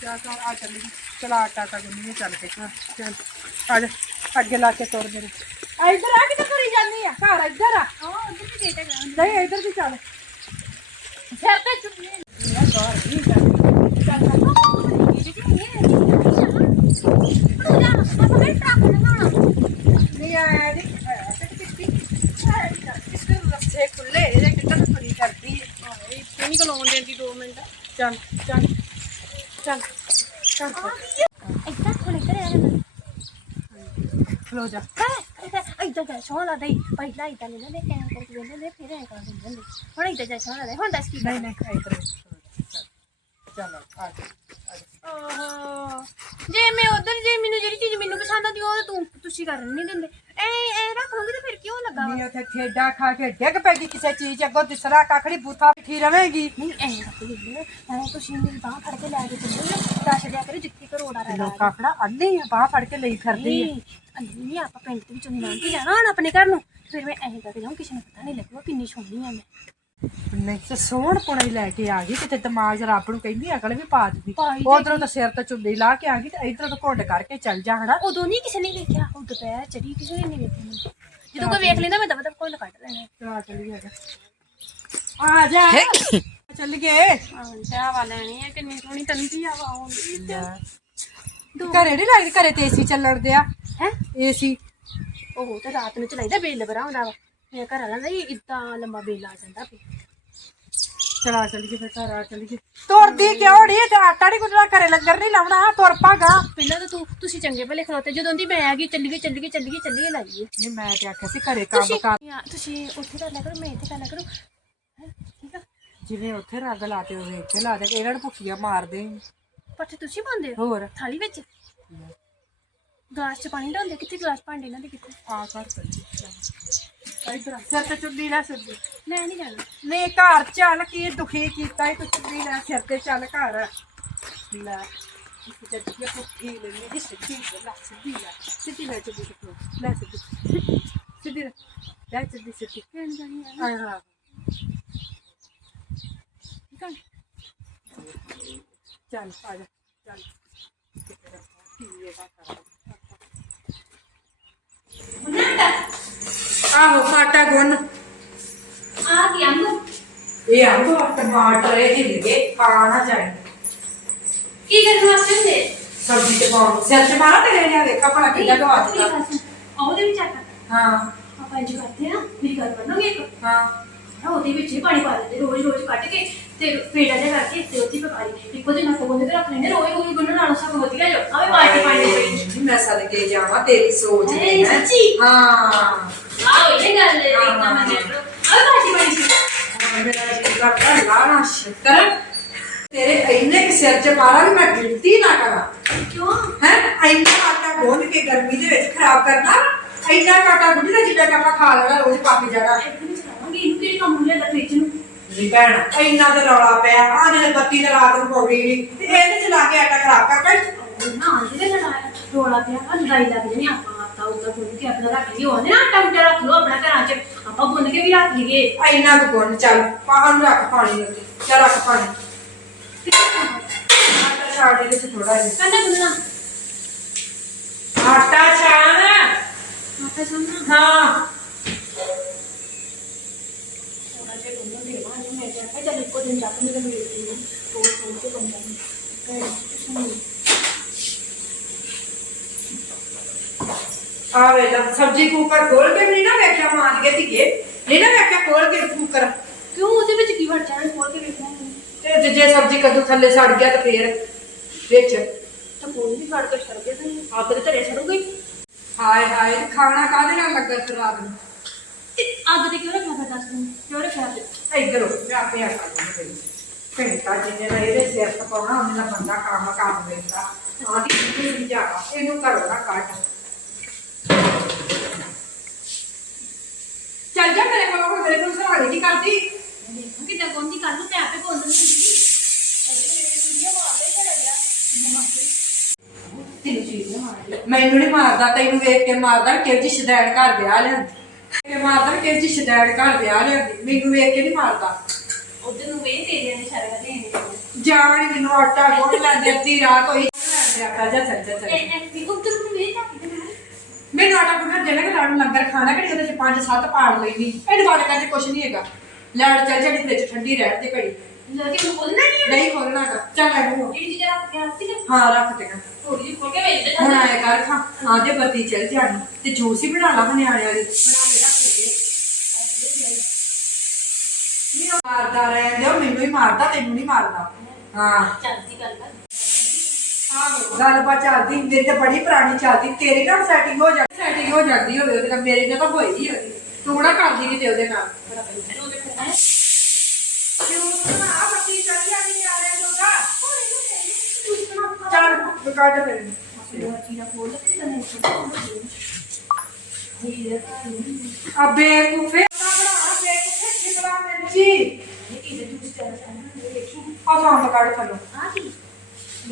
ਜਾ ਚੱਲ ਆ ਚੱਲੀ ਚਲਾ ਆਟਾ ਤਾਂ ਗੁੰਨੀਏ ਚੱਲ ਕੇ ਹਾਂ, ਚੱਲ ਆ ਜਾ ਅੱਗੇ ਲਾ ਕੇ ਤੁਰ ਮੇਰੇ ਆ ਇੱਧਰ ਆ ਕਿਤੇ ਕਰੀ ਜਾਂਦੀ ਆ ਘਰ ਇੱਧਰ ਆ ਉਹ ਉਧਰ ਵੀ ਗੇਟਾ ਗਾ ਨਹੀਂ ਇੱਧਰ ਵੀ ਚੱਲ ਸਿਰ ਤੇ ਚੁੰਨੀ ਇਹ ਘਰ ਨਹੀਂ ਜਾਂਦੀ ਚੱਲ ਚੱਲ ਨਹੀਂ ਆਇਆ ਨਹੀਂ ਆਇਆ ਤੇ ਕਿੱਤੀ ਕਿੱਥੇ ਰਸਤੇ ਖੁੱਲੇ ਇਹਦੇ ਕਿੱਧਰ ਫੜੀ ਕਰਦੀ ਹੈ ਨਹੀਂ ਕਲਾਉਣ ਦੇਂਦੀ 2 ਮਿੰਟ। ਚੱਲ ਚੱਲ ਚੱਲ ਚੱਲ। ਇੱਦਾਂ ਖੋਲੇ ਕਰੇ ਨਾ ਖਲੋ ਜਾ। ਇੱਦਾਂ ਜਾ ਸੋਹ ਲਾ ਦੇ। ਪਹਿਲਾਂ ਇੱਦਾਂ ਨਹੀਂ ਨਾ ਐਂ ਕਰਕੇ ਵੇਂਦੇ ਨੇ ਫਿਰ ਐਂ ਕਰ ਦਿੰਦੇ ਨੇ ਹੁਣ ਇੱਦਾਂ ਜਾ ਸੋਹ ਲਾ ਦੇ ਹੁਣ ਦੱਸ ਕੀ ਨਹੀਂ ਨਹੀਂ ਇੱਧਰ ਚੱਲ ਆ ਜਾ ਮੈਂ ਉਧਰ ਜੇ ਮੈਨੂੰ ਜਿਹੜੀ ਚੀਜ਼ ਮੈਨੂੰ ਪਸੰਦ ਆਉਂਦੀ ਉਹ ਤੂੰ ਤੁਸੀਂ ਕਰਨ ਨਹੀਂ ਦਿੰਦੇ। ਐ ਐ ਰੱਖ ਲਓਗੇ ਤਾਂ ਫਿਰ ਕਿਉਂ ਲੱਗਾ? ਵਾ? ਨਹੀਂ ਉੱਥੇ ਠੇਡਾ ਖਾ ਕੇ ਡਿੱਗ ਪੈਗੀ ਕਿਸੇ ਚੀਜ਼ ਅੱਗੋਂ ਦਿਸਰਾ ਕਾਖੜੀ ਬੂਥਾ ਬਿਠੀ ਰਵੇਂਗੀ। ਨਹੀਂ ਐ ਰੱਖ ਲੈਂਦੇ ਐ ਤੁਸੀਂ ਮੇਰੀ ਬਾਹ ਫੜ ਕੇ ਲੈ ਕੇ ਚੱਲੋਗੇ ਦੱਸ ਦਿਆ ਕਰੇ ਜਿੱਥੇ ਕਰੋੜਾ ਰਹਿ ਲੋਕ ਕਾਖੜਾ ਅੰਨੇ ਆ ਬਾਹ ਫੜ ਕੇ ਲਈ ਫਿਰਦੀ ਆ। ਅੰਨੀ ਨਹੀਂ ਆਪਾਂ ਪਿੰਡ ਦੇ ਵਿੱਚੋਂ ਨਾਂ ਕੇ ਜਾਣਾ ਹੁਣ ਆਪਣੇ ਘਰ ਨੂੰ। ਫਿਰ ਮੈਂ ਐਂ ਕਰਕੇ ਜਾਊਂ ਕਿਸੇ ਨੂੰ ਪਤਾ ਨਹੀਂ ਲੱਗੂਗਾ ਕਿੰਨੀ ਸੋਹਣੀ ਆ ਮੈਂ। ਨਹੀਂ ਤੇ ਸੋਹਣ ਪੁਣਾ ਹੀ ਲੈ ਕੇ ਆ ਗਈ ਕਿਤੇ ਦਿਮਾਗ 'ਚ ਰੱਬ ਨੂੰ ਕਹਿੰਦੀ ਅਕਲ ਵੀ ਪਾ ਦਿੱਤੀ। ਪਾਈ ਤੇ ਉਧਰੋਂ ਤਾਂ ਸਿਰ ਤੇ ਚੁੰਨੀ ਲਾ ਕੇ ਆ ਗਈ ਤੇ ਇਧਰੋਂ ਤਾਂ ਘੁੰਡ ਕਰਕੇ ਚੱਲ ਜਾ ਹਨਾ? ਉਦੋਂ ਨਹੀਂ ਕਿਸੇ ਨੇ ਵੇਖਿਆ ਉਹ ਦੁਪਹਿਰ ਚੜੀ ਕਿਸੇ ਨੇ ਨਹੀਂ ਵੇਖਿਆ। ਮੈਨੂੰ। ਜਦੋਂ ਕੋਈ ਵੇਖ ਲੈਂਦਾ ਮੈਂ ਦਬਾ ਦਬ ਕੋਈ ਕੱਢ ਲੈਣਾ ਚਲਾ ਚੱਲੀਏ ਆ ਜਾ। ਆ ਜਾ। ਚੱਲ ਗਏ। ਹਾਂ ਚਾਹ ਲੈਣੀ ਹੈ ਕਿੰਨੀ ਸੋਹਣੀ ਤੰਦੀ ਹਵਾ ਆਉਂਦੀ ਘਰੇ ਨਹੀਂ ਲੱਗਦੀ ਘਰੇ ਤੇ ਏਸੀ ਚੱਲਣ ਦਿਆ ਹੈ? ਏਸੀ। ਉਹ ਤੇ ਰਾਤ ਨੂੰ ਚਲਾਈਦਾ ਬਿੱਲ ਭਰਾ ਹੁੰਦਾ ਵਾ। ਮੇਰੇ ਘਰ ਵਾਲਾ ਨਹੀਂ ਇਦਾਂ ਲੰਮਾ ਬਿੱਲ ਆ ਜਾਂਦਾ ਪਿਆ ਚਲਾ ਚੱਲੀਏ ਫਿਰ ਘਰ ਆ ਚੱਲੀਏ। ਤੁਰਦੀ ਕਿਉਂ ਨਹੀਂ ਤੇ ਆਟਾ ਨਹੀਂ ਗੁੰਨਣਾ ਘਰੇ ਲੰਗਰ ਨਹੀਂ ਲਾਉਣਾ ਤੁਰ ਪਾਗਾ ਪਹਿਲਾਂ ਤਾਂ ਤੂੰ ਤੁਸੀਂ ਚੰਗੇ ਭਲੇ ਖਲੋਤੇ ਜਦੋਂ ਦੀ ਮੈਂ ਆ ਗਈ ਚੱਲੀਏ ਚੱਲੀਏ ਚੱਲੀਏ ਚੱਲੀਏ ਲਾਈਏ। ਨਹੀਂ ਮੈਂ ਤੇ ਆਖਿਆ ਸੀ ਘਰੇ ਕੰਮ ਤੁਸੀਂ ਕਰ। ਯਾਰ, ਤੁਸੀਂ ਉੱਥੇ ਕਰ ਲਿਆ ਕਰੋ ਮੈਂ ਇੱਥੇ ਕਰ ਲਿਆ ਕਰੋ ਹੈਂ, ਠੀਕ ਆ? ਜਿਵੇਂ ਉੱਥੇ ਰੰਗ ਲਾਤੇ ਹੋਵੇ ਇੱਥੇ ਲਾ ਦੇ ਇਹਨਾਂ ਨੂੰ ਭੁੱਖੀਆਂ ਮਾਰਦੇ ਪੱਠੇ ਤੁਸੀਂ ਪਾਉਂਦੇ ਹੋ? ਹੋਰ। ਥਾਲੀ ਵਿੱਚ? ਗਲਾਸ ਚ ਪਾਣੀ ਡਾਉਂਦੇ ਕਿੱਥੇ ਗਲਾਸ ਭਾਂਡੇ ਇਹਨਾਂ ਦੇ ਕਿੱਥੇ? ਆ ਕਰ ਚੱਲੀਏ ਇਧਰ ਸਿਰ ਤੇ ਚੁੰਨੀ ਲੈ ਸਿੱਧੀ ਮੈਂ ਨਹੀਂ ਜਾਣਾ। ਨਹੀਂ ਘਰ ਚੱਲ ਕੀ ਦੁਖੀ ਕੀਤਾ ਈ ਤੂੰ ਚੁੰਨੀ ਲੈ ਸਿਰ ਤੇ ਚੱਲ ਘਰ। ਲੈ ਜੱਜੀ ਪੁੱਠੀ ਲੈਣੀ ਜੀ ਸਿੱਧੀ ਲੈ ਸਿੱਧੀ ਲੈ ਸਿੱਧੀ ਲੈ ਚੱਲੀ ਕਿਥੋਂ? ਲੈ ਸਿੱਧੀ ਸਿੱਧੀ ਲੈ ਲੈ ਸਿੱਧੀ ਸਿੱਧੀ। ਕਹਿਣ ਜਾਣੀ ਆ ਹਾਂ ਹਾਂ ਠੀਕ ਆ ਚੱਲ ਆ ਜਾ ਚੱਲ। ਕੀ ਇਹ ਆਹੋ ਆਟਾ ਗੁੰਨ। ਆ ਕੀ ਅੰਬ? ਇਹ ਆਂਗੋ ਟਮਾਟਰ ਇਹ ਹਿੱਲਗੇ ਖਾਣਾ ਚਾਹੀਦਾ ਕੀ ਕਰਨ ਵਾਸਤੇ ਹੁੰਦੇ? ਸਬਜ਼ੀ ਤੇ ਪਾਉਣ। ਸਿਰ ਚ ਮਾਰਾ ਤੇ ਲੈ ਦੇਖ ਆਪਣਾ ਕਿੱਦਾਂ ਗਵਾ ਦਿੱਤਾ। ਉਹਦੇ ਵਿੱਚ ਆਟਾ। ਹਾਂ। ਆਪਾਂ ਇੰਜ ਕਰਦੇ ਆ ਮੇਰੀ ਗੱਲ ਮੰਨੋਗੇ ਇੱਕ? ਹਾਂ। ਆ ਉਹਦੇ ਵਿੱਚ ਹੀ ਪਾਣੀ ਪਾ ਦਿੰਦੇ ਰੋਜ਼ ਰੋਜ਼ ਕੱਢ ਕੇ। ਤੇ ਪੇੜਾ ਜਿਹਾ ਕਰਕੇ ਤੇ ਉੱਤੇ ਪਕਾ ਲਈ ਇੱਕੋ ਦਿਨ ਆਪਾਂ ਗੁੰਨ ਕੇ ਰੱਖ ਲੈਂਦੇ ਰੋਜ਼ ਰੋਜ਼ ਗੁੰਨਣ ਨਾਲੋਂ ਸਭ ਵਧੀਆ ਜੋ। ਆਵੇ ਬਾਲਟੀ ਪਾਣੀ ਦੇ ਪਈ। ਜੀ ਮੈਂ ਸਦਕੇ ਜਾਵਾਂ ਤੇਰੀ ਸੋਚ ਹੈ, ਨਹੀਂ ਹੈ। ਸੱਚੀ? ਹਾਂ। ਆਹ ਇਹ ਗੱਲ ਹੈ ਇੱਕਦਮ ਮੈਂ ਆਵੇ ਬਾਲਟੀ ਪਾਣੀ ਦੀ ਹੁਣ ਮੇਰਾ ਜੀ ਕਰਦਾ ਲਾਣਾ ਸ਼ੁਕਰ। ਤੇਰੇ ਇੰਨੇ ਕਿ ਸਿਰ ਚ ਮਾਰਾ ਵੀ ਮੈਂ ਗਿਣਤੀ ਨਾ ਕਰਾਂ। ਕਿਉਂ? ਹੈ? ਇੰਨਾ ਆਟਾ ਗੁੰਨ ਕੇ ਗਰਮੀ ਦੇ ਵਿੱਚ ਖਰਾਬ ਕਰਨਾ ਇੰਨਾ ਕੁ ਆਟਾ ਗੁੰਨਣਾ ਜਿੱਦਾਂ ਕਿ ਆਪਾਂ ਖਾ ਲੈਣਾ ਰੋਜ਼ ਪੱਕ ਜਾਣਾ। ਇੱਕ ਦਿਨ ਚਲਾਵਾਂਗੇ ਇਹਨੂੰ ਕਿਹੜੇ ਕੰਮ ਨੂੰ ਫ੍ਰਿਜ ਨੂੰ? ਜੀ ਭੈਣ ਇੰਨਾ ਤੇ ਰੌਲਾ ਪਿਆ ਆਹ ਨੇ ਬੱਤੀ ਤੇ ਰਾਤ ਨੂੰ ਪੌੜੀ ਨਹੀਂ ਤੇ ਇਹਨੇ ਚਲਾ ਕੇ ਆਟਾ ਖਰਾਬ ਕਰ ਕਰ ਨਾ ਜਿਹਦੇ ਨਾਲ ਰੋਲਾ ਪਿਆ ਆ ਲੜਾਈ ਲੱਗ ਜਣੀ ਆਪਾਂ ਆਟਾ ਉਤਾ ਗੁੰਨ ਕੇ ਆਪਣਾ ਰੱਖ ਲਈ ਉਹਨੇ ਨਾ ਆਟਾ ਉਟਾ ਰੱਖ ਲਓ ਆਪਣਾ ਘਰਾਂ 'ਚ ਆਪਾਂ ਗੁੰਨ ਕੇ ਵੀ ਰੱਖ ਲਈਏ। ਇੰਨਾ ਕੁ ਗੁੰਨ ਚੱਲ ਪਾਣ ਨੂੰ ਰੱਖ ਪਾਣੀ ਦੇ ਉੱਤੇ ਚੱਲ ਰੱਖ ਪਾਣੀ। ਆਟਾ ਛਾੜ ਦੇ ਵਿੱਚ ਥੋੜਾ ਜਿਹਾ। ਕੰਨਾ ਗੁੰਨਣਾ। ਆਟਾ ਛਾਣ। ਆਟਾ ਸਾਹਮਣਾ ਹਾਂ ਥੋੜਾ ਜਿਹਾ ਗੁੰਨ ਦੇ ਬਾਅਦ ਮੈਂ ਕਿਹਾ ਚੱਲ ਇੱਕੋ ਦਿਨ ਜਾ ਕੇ ਮੇਰੇ ਮਿਲ ਗਈ ਰੋਜ਼ ਰੋਜ਼ ਕੇ ਬਣ ਜਾਂਦੀ ਆ ਵੇਲਾ ਸਬਜ਼ੀ ਕੁੱਕਰ ਖੋਲ ਕੇ ਵੀ ਨਹੀਂ ਨਾ ਵੇਖਿਆ ਮਾਰ ਕੇ ਧੀਏ। ਨਹੀਂ ਨਾ ਵੇਖਿਆ ਖੋਲ ਕੇ ਕੁੱਕਰ ਕਿਉਂ ਉਹਦੇ ਵਿੱਚ ਕੀ ਵੜ ਜਾਣਾ ਖੋਲ ਕੇ ਵੇਖਣਾ ਤੇ ਜੇ- ਸਬਜ਼ੀ ਕਦੋਂ ਥੱਲੇ ਸੜ ਗਿਆ ਤਾਂ ਫੇਰ ਵਿੱਚ। ਤਾਂ ਕੋਈ ਵੀ ਫੜ ਕੇ ਛੱਡ ਗਿਆ ਤਾਂ ਧਰੇ ਛੜੂਗੀ ਹਾਏ ਹਾਏ ਖਾਣਾ ਕਾਹਦੇ ਨਾਲ ਲੱਗਾ ਫਿਰ ਰਾਤ ਨੂੰ? ਤੇ ਅੱਗ ਤੇ ਕਿਉਂ ਰੱਖਿਆ ਫਿਰ ਦੱਸ ਤੂੰ ਕਿਉਂ ਰੱਖਿਆ ਤੇ ਇੱਧਰ ਹੋ ਮੈਂ ਆਪੇ ਆ ਕਰ ਘੰਟਾ ਜਿੰਨੇ ਦਾ ਇਹਦੇ ਸਿਰ ਤੇ ਪਾਉਣਾ ਉਹਨੇ ਦਾ ਬੰਦਾ ਕੰਮ ਕਰ ਲੈਂਦਾ ਆਦੀ ਇਹਨੂੰ ਵੀ ਜਾ ਇਹਨੂੰ ਕਰੋ ਨਾ ਕੱਟ ਚੱਲ ਜਾ ਮੇਰੇ ਕੋਲ ਹੁਣ ਮੇਰੇ ਕੋਲ ਸਵਾਲ ਨਹੀਂ ਕਰਦੀ? ਦੇਖੋ ਕਿੱਦਾਂ ਗੋਂਦੀ ਕਰ ਲੂ ਤੇ ਆਪੇ ਬੋਲ ਦਿੰਦੀ ਤੈਨੂੰ ਚੀਜ਼ ਨਾ ਮਾਰਦੀ। ਮੈਨੂੰ ਨਹੀਂ ਮਾਰਦਾ ਤੈਨੂੰ ਵੇਖ ਕੇ ਮਾਰਦਾ ਕਿ ਜੀ ਸ਼ਦੈਣ ਘਰ ਵਿਆਹ ਲਿਆਂਦੀ। ਮਾਰਦਾ ਜੀ ਘਰ ਵਿਆਹ ਲਿਆਂਦੀ ਮੈਨੂੰ ਵੇਖ ਕੇ ਨਹੀਂ ਮਾਰਦਾ। ਉਧਰ ਨੂੰ ਵੇ ਤੇਰੇ ਨੇ ਸਾਰੇ ਕਰਦੇ ਨੇ ਜਾਣ ਮੈਨੂੰ ਆਟਾ ਗੁੰਨ ਲੈਂਦੇ ਅੱਧੀ ਰਾਤ ਹੋਈ। ਲੈਂਦੇ ਆਟਾ ਜਾ ਚੱਲ ਜਾ ਚੱਲ। ਇਹ ਇਹ ਵੀ ਉਧਰ ਨੂੰ ਵੇ ਤਾਂ ਕਿਤੇ ਮੈਨੂੰ ਆਟਾ ਗੁੰਨਣ ਜਿਹੜਾ ਕਿ ਲਾੜੂ ਲੰਗਰ ਖਾਣਾ ਕਿ ਉਹਦੇ ਚ ਪੰਜ ਸੱਤ ਪਾੜ ਲੈਣੀ ਇਹ ਬਾਰੇ ਕੱਜ ਕੁਛ ਨਹੀਂ ਹੈਗਾ। ਲੜ ਚੱਲ ਵਿੱਚ ਠੰਡੀ ਰਹਿਣ ਦੇ ਘੜੀ। ਲੈ ਕੇ ਨੂੰ ਬੋਲਣਾ ਨਹੀਂ ਨਹੀਂ ਖੋਲਣਾ ਹੈਗਾ। ਚੱਲ ਆ ਨੂੰ ਜਿਹੜੀ ਚੀਜ਼ ਰੱਖ ਕੇ ਆਤੀ ਤੇ ਹਾਂ ਰੱਖ ਦੇਗਾ ਥੋੜੀ ਜਿਹੀ ਖੋਲ ਕੇ ਵੇਚ ਦੇ। ਹੁਣ ਆਏ ਕਰ ਖਾ ਆਦੇ ਬੱਤੀ ਚੱਲ ਜਾਣੀ। ਤੇ ਜੂਸ ਹੀ ਬਣਾ ਲਾ ਨਿਆਣੇ ਵਾਲੀ ਬਣਾ ਕੇ ਰੱਖ। ਦੇ ਮਾਰਦਾ ਰਹਿਣ ਦਿਓ ਮੈਨੂੰ ਹੀ ਮਾਰਦਾ ਤੈਨੂੰ ਨਹੀਂ ਮਾਰਦਾ। ਹਾਂ। ਚੱਲਦੀ ਗੱਲ ਕਰ ਆਹੋ ਗੱਲਬਾਤ ਚੱਲਦੀ ਮੇਰੀ ਤਾਂ ਬੜੀ ਪੁਰਾਣੀ ਚੱਲਦੀ ਤੇਰੀ ਨਾਲ ਸੈਟਿੰਗ ਹੋ ਜਾਂਦੀ ਸੈਟਿੰਗ ਹੋ ਜਾਂਦੀ ਹੋਵੇ ਉਹਦੇ ਨਾਲ ਮੇਰੇ ਨਾਲ ਤਾਂ ਹੋਈ ਨਹੀਂ ਉਹਦੀ ਤੂੰ ਨਾ ਕਰਦੀ ਕਿਤੇ ਉਹਦੇ ਨਾਲ। ਕੋਲ ਹੈ ਚੱਲ ਜਾਣੀ ਆ ਰਿਹਾ ਜੋਗਾ ਤੂੰ ਸੁਣਾ ਚੱਲ ਕੱਢ ਫਿਰ ਚੀਰਾ ਖੋਲ ਕੇ ਤਾਂ ਨਹੀਂ ਇਹ ਆ ਬੇਕੂਫੇ ਬਣਾ ਬੇਕੂਫੇ ਕਿਬਲਾ ਮਿਰਚੀ ਇਹ ਦੇ ਜੂਸ ਚੱਲ ਜਾਂਦਾ ਦੇਖੀ ਆ ਫਾਂਟ ਕੱਢ ਥੱਲੋਂ ਆ ਕੀ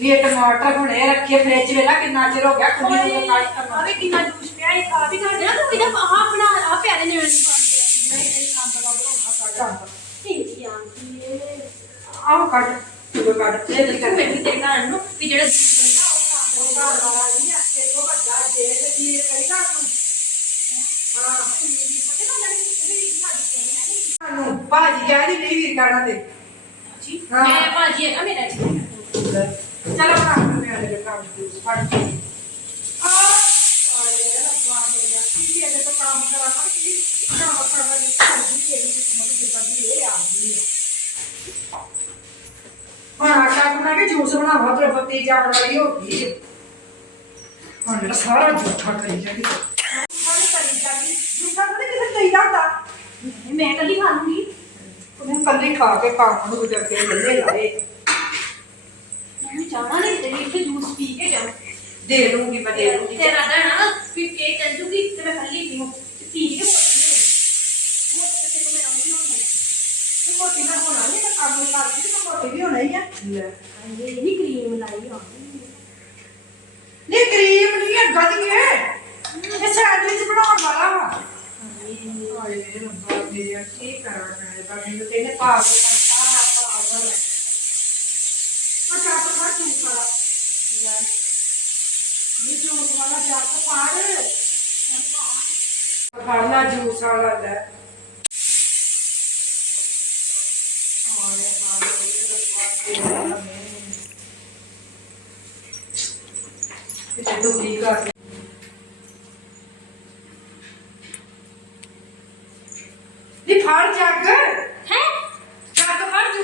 ਇਹ ਟਮਾਟਰ ਹੁਣੇ ਰੱਖੇ ਫ੍ਰਿਜ ਵੇਲਾ ਕਿੰਨਾ ਚਿਰ ਹੋ ਗਿਆ ਖੁੱਲੀ ਨੂੰ ਕੱਢ ਟਮਾਟਰ ਆਵੇ ਕਿੰਨਾ ਜੂਸ ਪਿਆ ਇਹ ਖਾ ਵੀ ਕਰ ਦੇਣਾ ਤੂੰ ਇਹਦਾ ਆਹ ਬਣਾ ਆ ਪਿਆਰੇ ਨੇ ਮੈਨੂੰ ਪਾਉਂਦੇ ਨਹੀਂ ਨਹੀਂ ਕੰਮ ਪਤਾ ਬਣਾਉਣਾ ਕੱਢ ਠੀਕ ਹੀ ਆਂਦੀ ਆਹ ਕੱਢ ਤੂੰ ਕੱਢ ਇਹ ਦੇਖੋ ਮੈਂ ਵੀ ਦੇਖਣਾ ਇਹਨੂੰ ਵੀ ਜਿਹੜਾ ਜੂਸ ਬਣਦਾ ਉਹ ਘਰ ਵਾਲਾ ਨਹੀਂ ਆ ਦੇਖੋ ਵੱਡਾ ਜੇ ਤੇ ਕੀ ਕਰੀ ਘਰ ਨੂੰ ਸਾਨੂੰ ਬਾਜੀ ਕਹਿੰਦੀ ਨਹੀਂ ਵੀਰ ਕਾਣਾ ਤੇ ਜੀ ਹਾਂ। ਮੈਂ ਭਾਜੀ ਹੈ ਮੇਰਾ ਜੀ ਚਲੋ ਬਣਾ ਮੈਂ ਆਲੇ ਕੰਮ ਦੀ ਫੜ ਕੇ ਆ ਆਲੇ ਰੱਬਾ ਮੇਰਾ ਕੀ ਇਹਦੇ ਤੋਂ ਕੰਮ ਕਰਾ ਕਰ ਕੀ ਕੰਮ ਕਰਨਾ ਨਹੀਂ ਕਰਦੀ ਕਿ ਇਹ ਕਿਸਮਤ ਦੀ ਬੰਦੀ ਇਹ ਆ ਗਈ ਹੈ। ਹੁਣ ਆਟਾ ਬਣਾ ਕੇ ਜੂਸ ਬਣਾਵਾ ਤੇ ਬੱਤੀ ਜਾਣ ਵਾਲੀ ਹੋ ਗਈ ਹੈ। ਹੁਣ ਮੇਰਾ ਸਾਰਾ ਜੂਠਾ ਕਰੀ ਜਾਂਦੀ ਜਾਂਦੀ ਜੂਠਾ ਤਾਂ ਕਿਸੇ ਚਾਹੀਦਾ ਹੁੰਦਾ। ਮੈਂ ਕੱਲੀ ਖਾ ਲੂੰਗੀ। ਉਹਨੂੰ ਕੱਲੀ ਖਾ ਕੇ ਕੰਮ ਨੂੰ ਗੁਜ਼ਰ ਕੇ ਲੱਲੇ ਲਾਏ। ਮੈਂ ਜਾਣਾ ਨਹੀਂ ਤੇ ਇੱਥੇ ਜੂਸ ਪੀ ਕੇ ਜਾਣਾ ਦੇ ਦੂੰਗੀ ਮੈਂ ਦੇ ਦੂੰਗੀ ਤੇਰਾ ਦਾ ਨਾ ਫਿਰ ਕੇ ਚੱਲ ਜੂਗੀ ਤੇ ਮੈਂ ਕੱਲੀ ਪੀਉ ਤੇ ਪੀ ਕੇ ਮੋਟੀ ਤੇ ਹਾਂ ਤੇ ਨਾ ਹੋਣਾ ਨਹੀਂ ਤਾਂ ਕੰਮ ਕਰਦੀ ਤੇ ਮੋਟੀ ਵੀ ਹੋਣਾ ਹੀ ਆ। ਲੈ। ਇਹ ਨਹੀਂ ਕਰੀਮ ਲਾਈ ਆ। ਵਧੀਆ ਇਹ ਸੈਂਡਵਿਚ ਬਣਾਉਣ ਵਾਲਾ ਵਾ। ਹਾਏ ਰੱਬਾ ਮੇਰਾ ਕੀ ਕਰਾਂ ਮੈਂ ਤਾਂ ਮੈਨੂੰ ਤੇ ਇਹਨੇ ਪਾਗਲ ਕਰਤਾ ਪਾਗਲ ਅੱਛਾ ਤਾਂ ਫੜ ਤੂੰ ਸਾਰਾ ਇਹ ਜੂਸ ਵਾਲਾ ਜਾ ਕੇ ਫੜ ਫੜ ਜੂਸ ਵਾਲਾ ਲੈ ਹਾਏ ਹਾਏ ਕਰ ਨੀ ਫੜ ਜੱਗ ਹੈ ਜੱਗ ਫੜ ਜੂ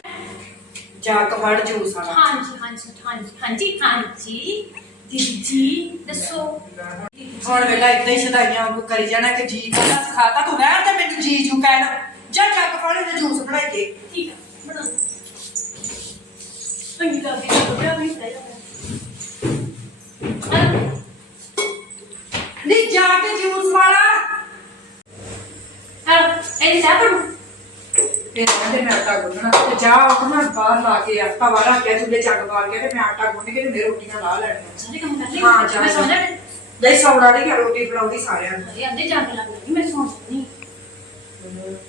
ਜੱਗ ਫੜ ਜੂਸ ਵਾਲਾ ਹਾਂਜੀ ਹਾਂਜੀ ਹਾਂਜੀ ਹਾਂਜੀ ਹਾਂਜੀ। ਦੀਦੀ ਜੀ ਦੱਸੋ। ਹੁਣ ਵੇਲਾ ਇਦਾਂ ਹੀ ਸਦਾਈਆਂ ਵਾਂਗੂ ਕਰੀ ਜਾਣਾ ਕਿ ਜੀ ਕਹਿੰਦਾ ਸਿਖਾਤਾ ਤੂੰ ਰਹਿਣ ਤੇ ਮੈਨੂੰ ਜੀ ਜੂ ਕਹਿਣਾ। ਜਾ ਜੱਗ ਫੜ ਤੇ ਜੂਸ ਬਣਾ ਕੇ। ਠੀਕ ਆ ਬਣਾ। ਅੰਗੀ ਦਾ ਵੀ ਹੋ ਗਿਆ ਵੀ ਸਹੀ ਨੀ ਜਾ ਕੇ ਜੂਸ ਵਾਲਾ ਹਾਂ ਇਹ ਸਾਹ ਪਰ ਇਹ ਕਹਿੰਦੇ ਮੈਂ ਆਟਾ ਗੁੰਨਣਾ। ਤੇ ਜਾ ਆਪਣਾ ਬਾਹਰ ਲਾ ਕੇ ਆ ਤਵਾ ਰੱਖ ਕੇ ਚੁੱਲੇ ਚੱਗ ਬਾਲ ਕੇ ਤੇ ਮੈਂ ਆਟਾ ਗੁੰਨ ਕੇ ਤੇ ਮੇਰੇ ਰੋਟੀਆਂ ਲਾ ਲੈਣੀਆਂ ਸਾਰੇ ਕੰਮ ਕਰ ਲਈ ਹਾਂ, ਜਾ, ਮੈਂ ਸੌਂ ਜਾ। ਨਹੀਂ ਸੌਣਾ ਨਹੀਂ ਕਿ ਰੋਟੀ ਬਣਾਉਂਦੀ ਸਾਰਿਆਂ ਨੂੰ। ਅਰੇ ਅੰਦੇ ਜਾ ਕੇ ਲੱਗ ਗਈ ਮੈਂ ਸੌਂ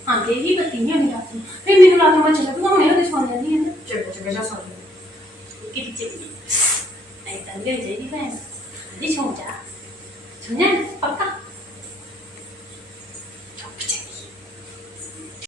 ਹਾਂ ਤੇ ਹੀ ਬੱਤੀ ਨਹੀਂ ਆਉਂਦੀ ਰਾਤ ਨੂੰ। ਫਿਰ ਮੈਨੂੰ ਰਾਤ ਨੂੰ ਮੈਂ ਚੱਲ ਪਈ ਹੁਣੇ ਉਹਦੇ ਸੌਂ ਜਾਂਦੀ ਹੈ ਨਾ ਚੰਗਾ ਚੰਗਾ ਜਾ ਸੌਂ ਜਾ। ਕਿਤੇ ਚੱਲੀ ਨਹੀਂ ਤਾਂ ਲੈ ਜਾਈਦੀ ਭੈਣ। ਦੀ ਸੌਂ ਜਾ। ਸੁਣਿਆ ਪੱਕਾ।